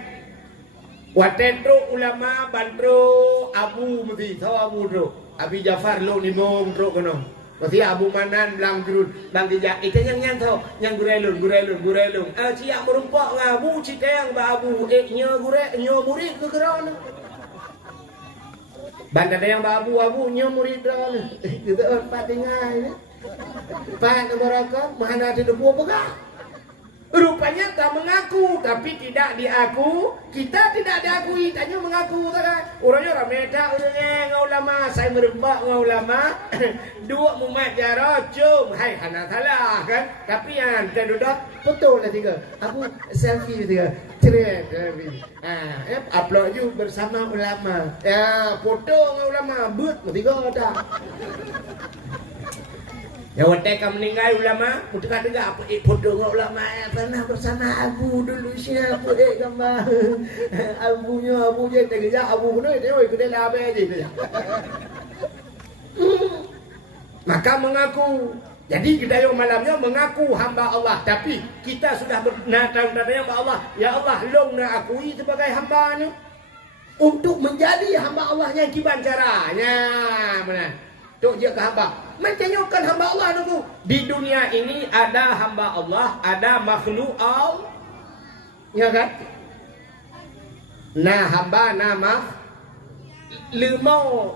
Watentro ulama bantro Abu mesti tahu Abu tro. Abi Jafar lo ni mong tro kono. Mesti Abu Manan bilang turun bang tidak itu yang tahu yang gurelun. Cia merumpak ngabu citeng babu nyo murid ke kerana. Bandar yang babu nyo murid dah. Kita empat tinggal. Pak mereka mana ada dua pegah. Rupanya tak mengaku tapi tidak diaku. Kita tidak diakui tanya mengaku tak. Orangnya ramai tak orangnya ulama saya merempak ulama dua mumat jara cum hai hana salah kan. Tapi yang terdudak foto lah tiga. Aku selfie tiga. Ceret upload you bersama ulama. Ya foto ulama but tiga dah. Ya waktu kamu meninggal ulama, untuk kata apa? Foto dengan ulama pernah bersama Abu dulu siapa? Gambar Abu je tergerak Abu pun dia ikut dia apa aja dia. Maka mengaku. Jadi kita yang malamnya mengaku hamba Allah, tapi kita sudah bernatang dari hamba Allah. Ya Allah, long nak akui sebagai hambanya untuk menjadi hamba Allah yang gimana caranya? Mana? Tok je ke hamba. Mentanyakan hamba Allah dulu. Di dunia ini ada hamba Allah, ada makhluk Allah. Ya kan? Nah hamba nama lemau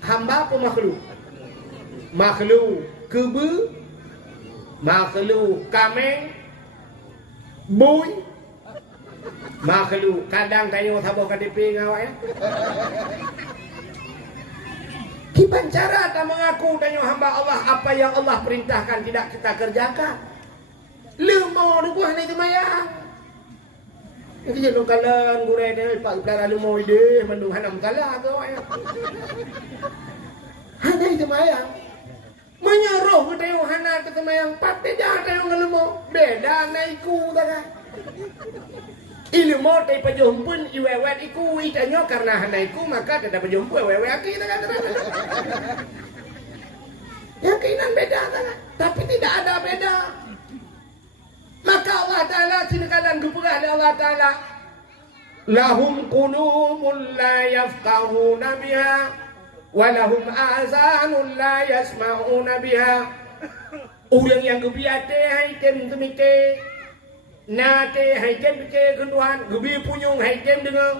hamba apa makhluk? Makhluk kebe, makhluk kameng, boy, makhluk kadang tanya sabar KDP ngawak ya. Gimana cara tak mengaku tanya hamba Allah apa yang Allah perintahkan tidak kita kerjakan? Lemau dukuh ni temayang. Jadi jangan kalan gurau dia pak pelara lemau ide mendung hanam kalah tu ya. Hana temayang. Menyeruh tanya hana ke temayang pat beda tanya lemau. Beda naiku tak kan? Ilmu tay pajumpun iwewet iku itanyo karena hanaiku maka tidak pajumpu iwewe aki tak kan. Yakinan beda tak tapi tidak ada beda. Maka Allah Ta'ala sinakalan gupurah oleh Allah Ta'ala lahum qulubun la yafqahuna biha wa lahum azanun la yasma'una biha. Orang yang gebiate hai tem temike nate haikem ke kenduhan gebi punyung haikem dengan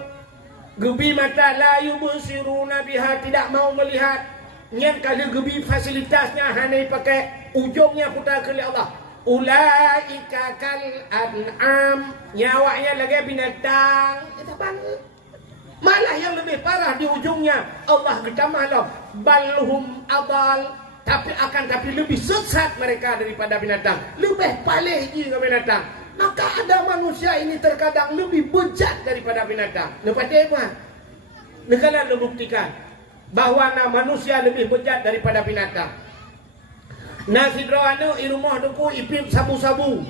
gebi mata la yubsiruna biha tidak mau melihat nyen kalau gebi fasilitasnya hanya pakai ujungnya putar ke Allah. Ulaika kal an'am nyawanya lagi binatang kita bangga. Malah yang lebih parah di ujungnya Allah ketamah loh balhum adal tapi lebih sesat mereka daripada binatang lebih palih je ke binatang. Maka ada manusia ini terkadang lebih bejat daripada binatang. Lepas dia apa? Negara membuktikan bahawa manusia lebih bejat daripada binatang. Nasi anu i rumah duku ipip sabu-sabu.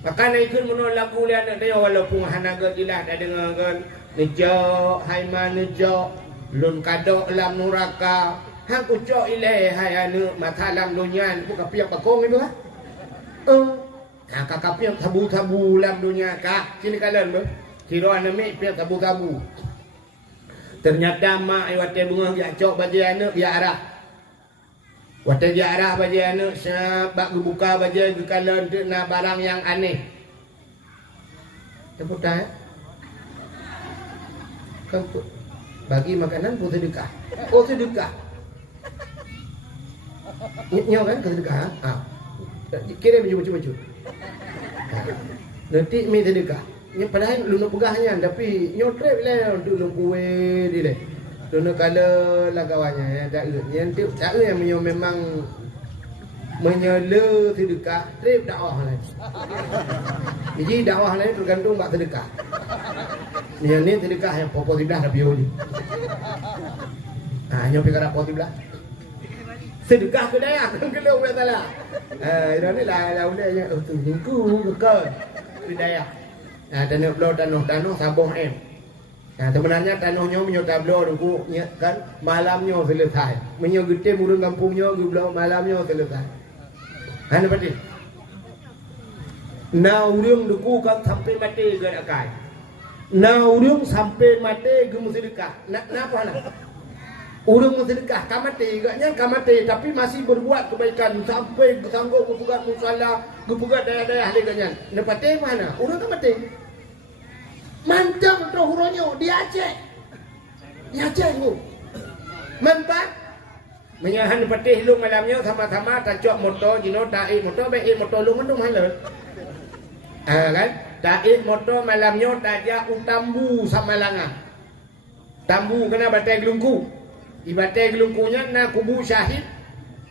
Maka na ikut menolak lagu lian dia walaupun hanaga dilah dah dengar kan. Nejo haiman nejo lun kadok lam nuraka. Hang kucok ilai hai anu mata lam dunia buka piak bakong itu ha. Kakak piak tabu-tabu lam dunia kak. Sini kalian ber. Kira anu mek piak tabu-tabu. Ternyata mak wate bunga biak cok baju anu biak arah. Wate biak arah baju anu sebab buka baju ke kalian tu na barang yang aneh. Tepuk dah. Kau bagi makanan pun sedekah. Oh sedekah. Nyo kan ke sedekah. Kirim baju-baju. Nanti mi sedekah. Ni padahal lu pegahnya tapi nyotrep lah untuk lu kue dia. Lu kala lagawannya ya tak nanti cara yang memang menyela sedekah trip dakwah lah. Jadi dakwah lain tergantung bak sedekah. Ni sedekah yang positif dah bio ni. Nyo perkara positif lah. Sedekah ke daya kan kalau buat salah. Ini lah ulanya tu hingku bukan ke daya. Tanah blow tanah sabuh em. Sebenarnya tanahnya menyo tablo dulu kan malamnya selesai. Menyo gede murung kampungnya gublo malamnya selesai. Anu pati. Na urang duku kan sampai mati ke akai. Na urang sampai mati ke musyrikah. Kenapa lah? Urang musyrikah kamati gaknya kamati tapi masih berbuat kebaikan sampai sanggup membuat musala, membuat daya-daya leganya. Nepati mana? Urang kamati. Mantap tu huronyo di Aceh. Di Aceh tu. Mantap. Menyahan nepati lu malamnya sama-sama tacok motor jino taik motor baik motor lu mendung halal. Kan? Taik motor malamnya tajak utambu sama langa. Tambu kena batai gelungku. Di batai gelungkunya na kubu syahid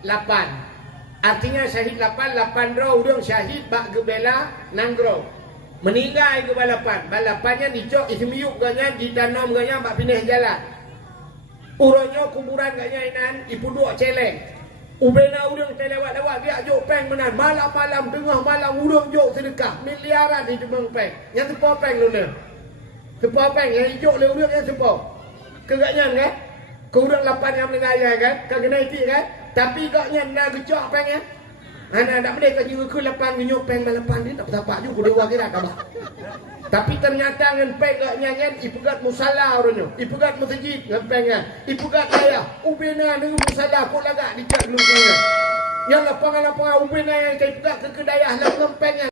8. Artinya syahid 8 roh urang syahid bak gebela nanggro. Meninggal ke balapan. Balapannya dicok ismiyuk ganya ditanam ganya bak pindah jalan. Urangnya kuburan ganya inan ipuduk celeng. Ubena urang terlewat-lewat dia jok peng menan. Malam-malam tengah malam urang jok sedekah miliaran di temang peng. Yang sepo peng lu ni. Sepo peng yang jok le urang yang sepo. Kegaknya kan? Kurang 8 yang meninggal kan? Kau kena iti kan? Tapi kaknya nak gecok peng ya? Anak tak boleh kau juga ke 8 genyok peng malapan dia tak tapak juga dewa kira kabah. Tapi ternyata ngan peng kaknya ngan ipegat musala orangnya. Ipegat masjid ngan pengnya. Ipegat ayah. Ubena dengan musala kau lagak dicak gelungkunya. Yang lapangan-lapangan ubena yang ipegat ke kedayah lah ngan pengnya.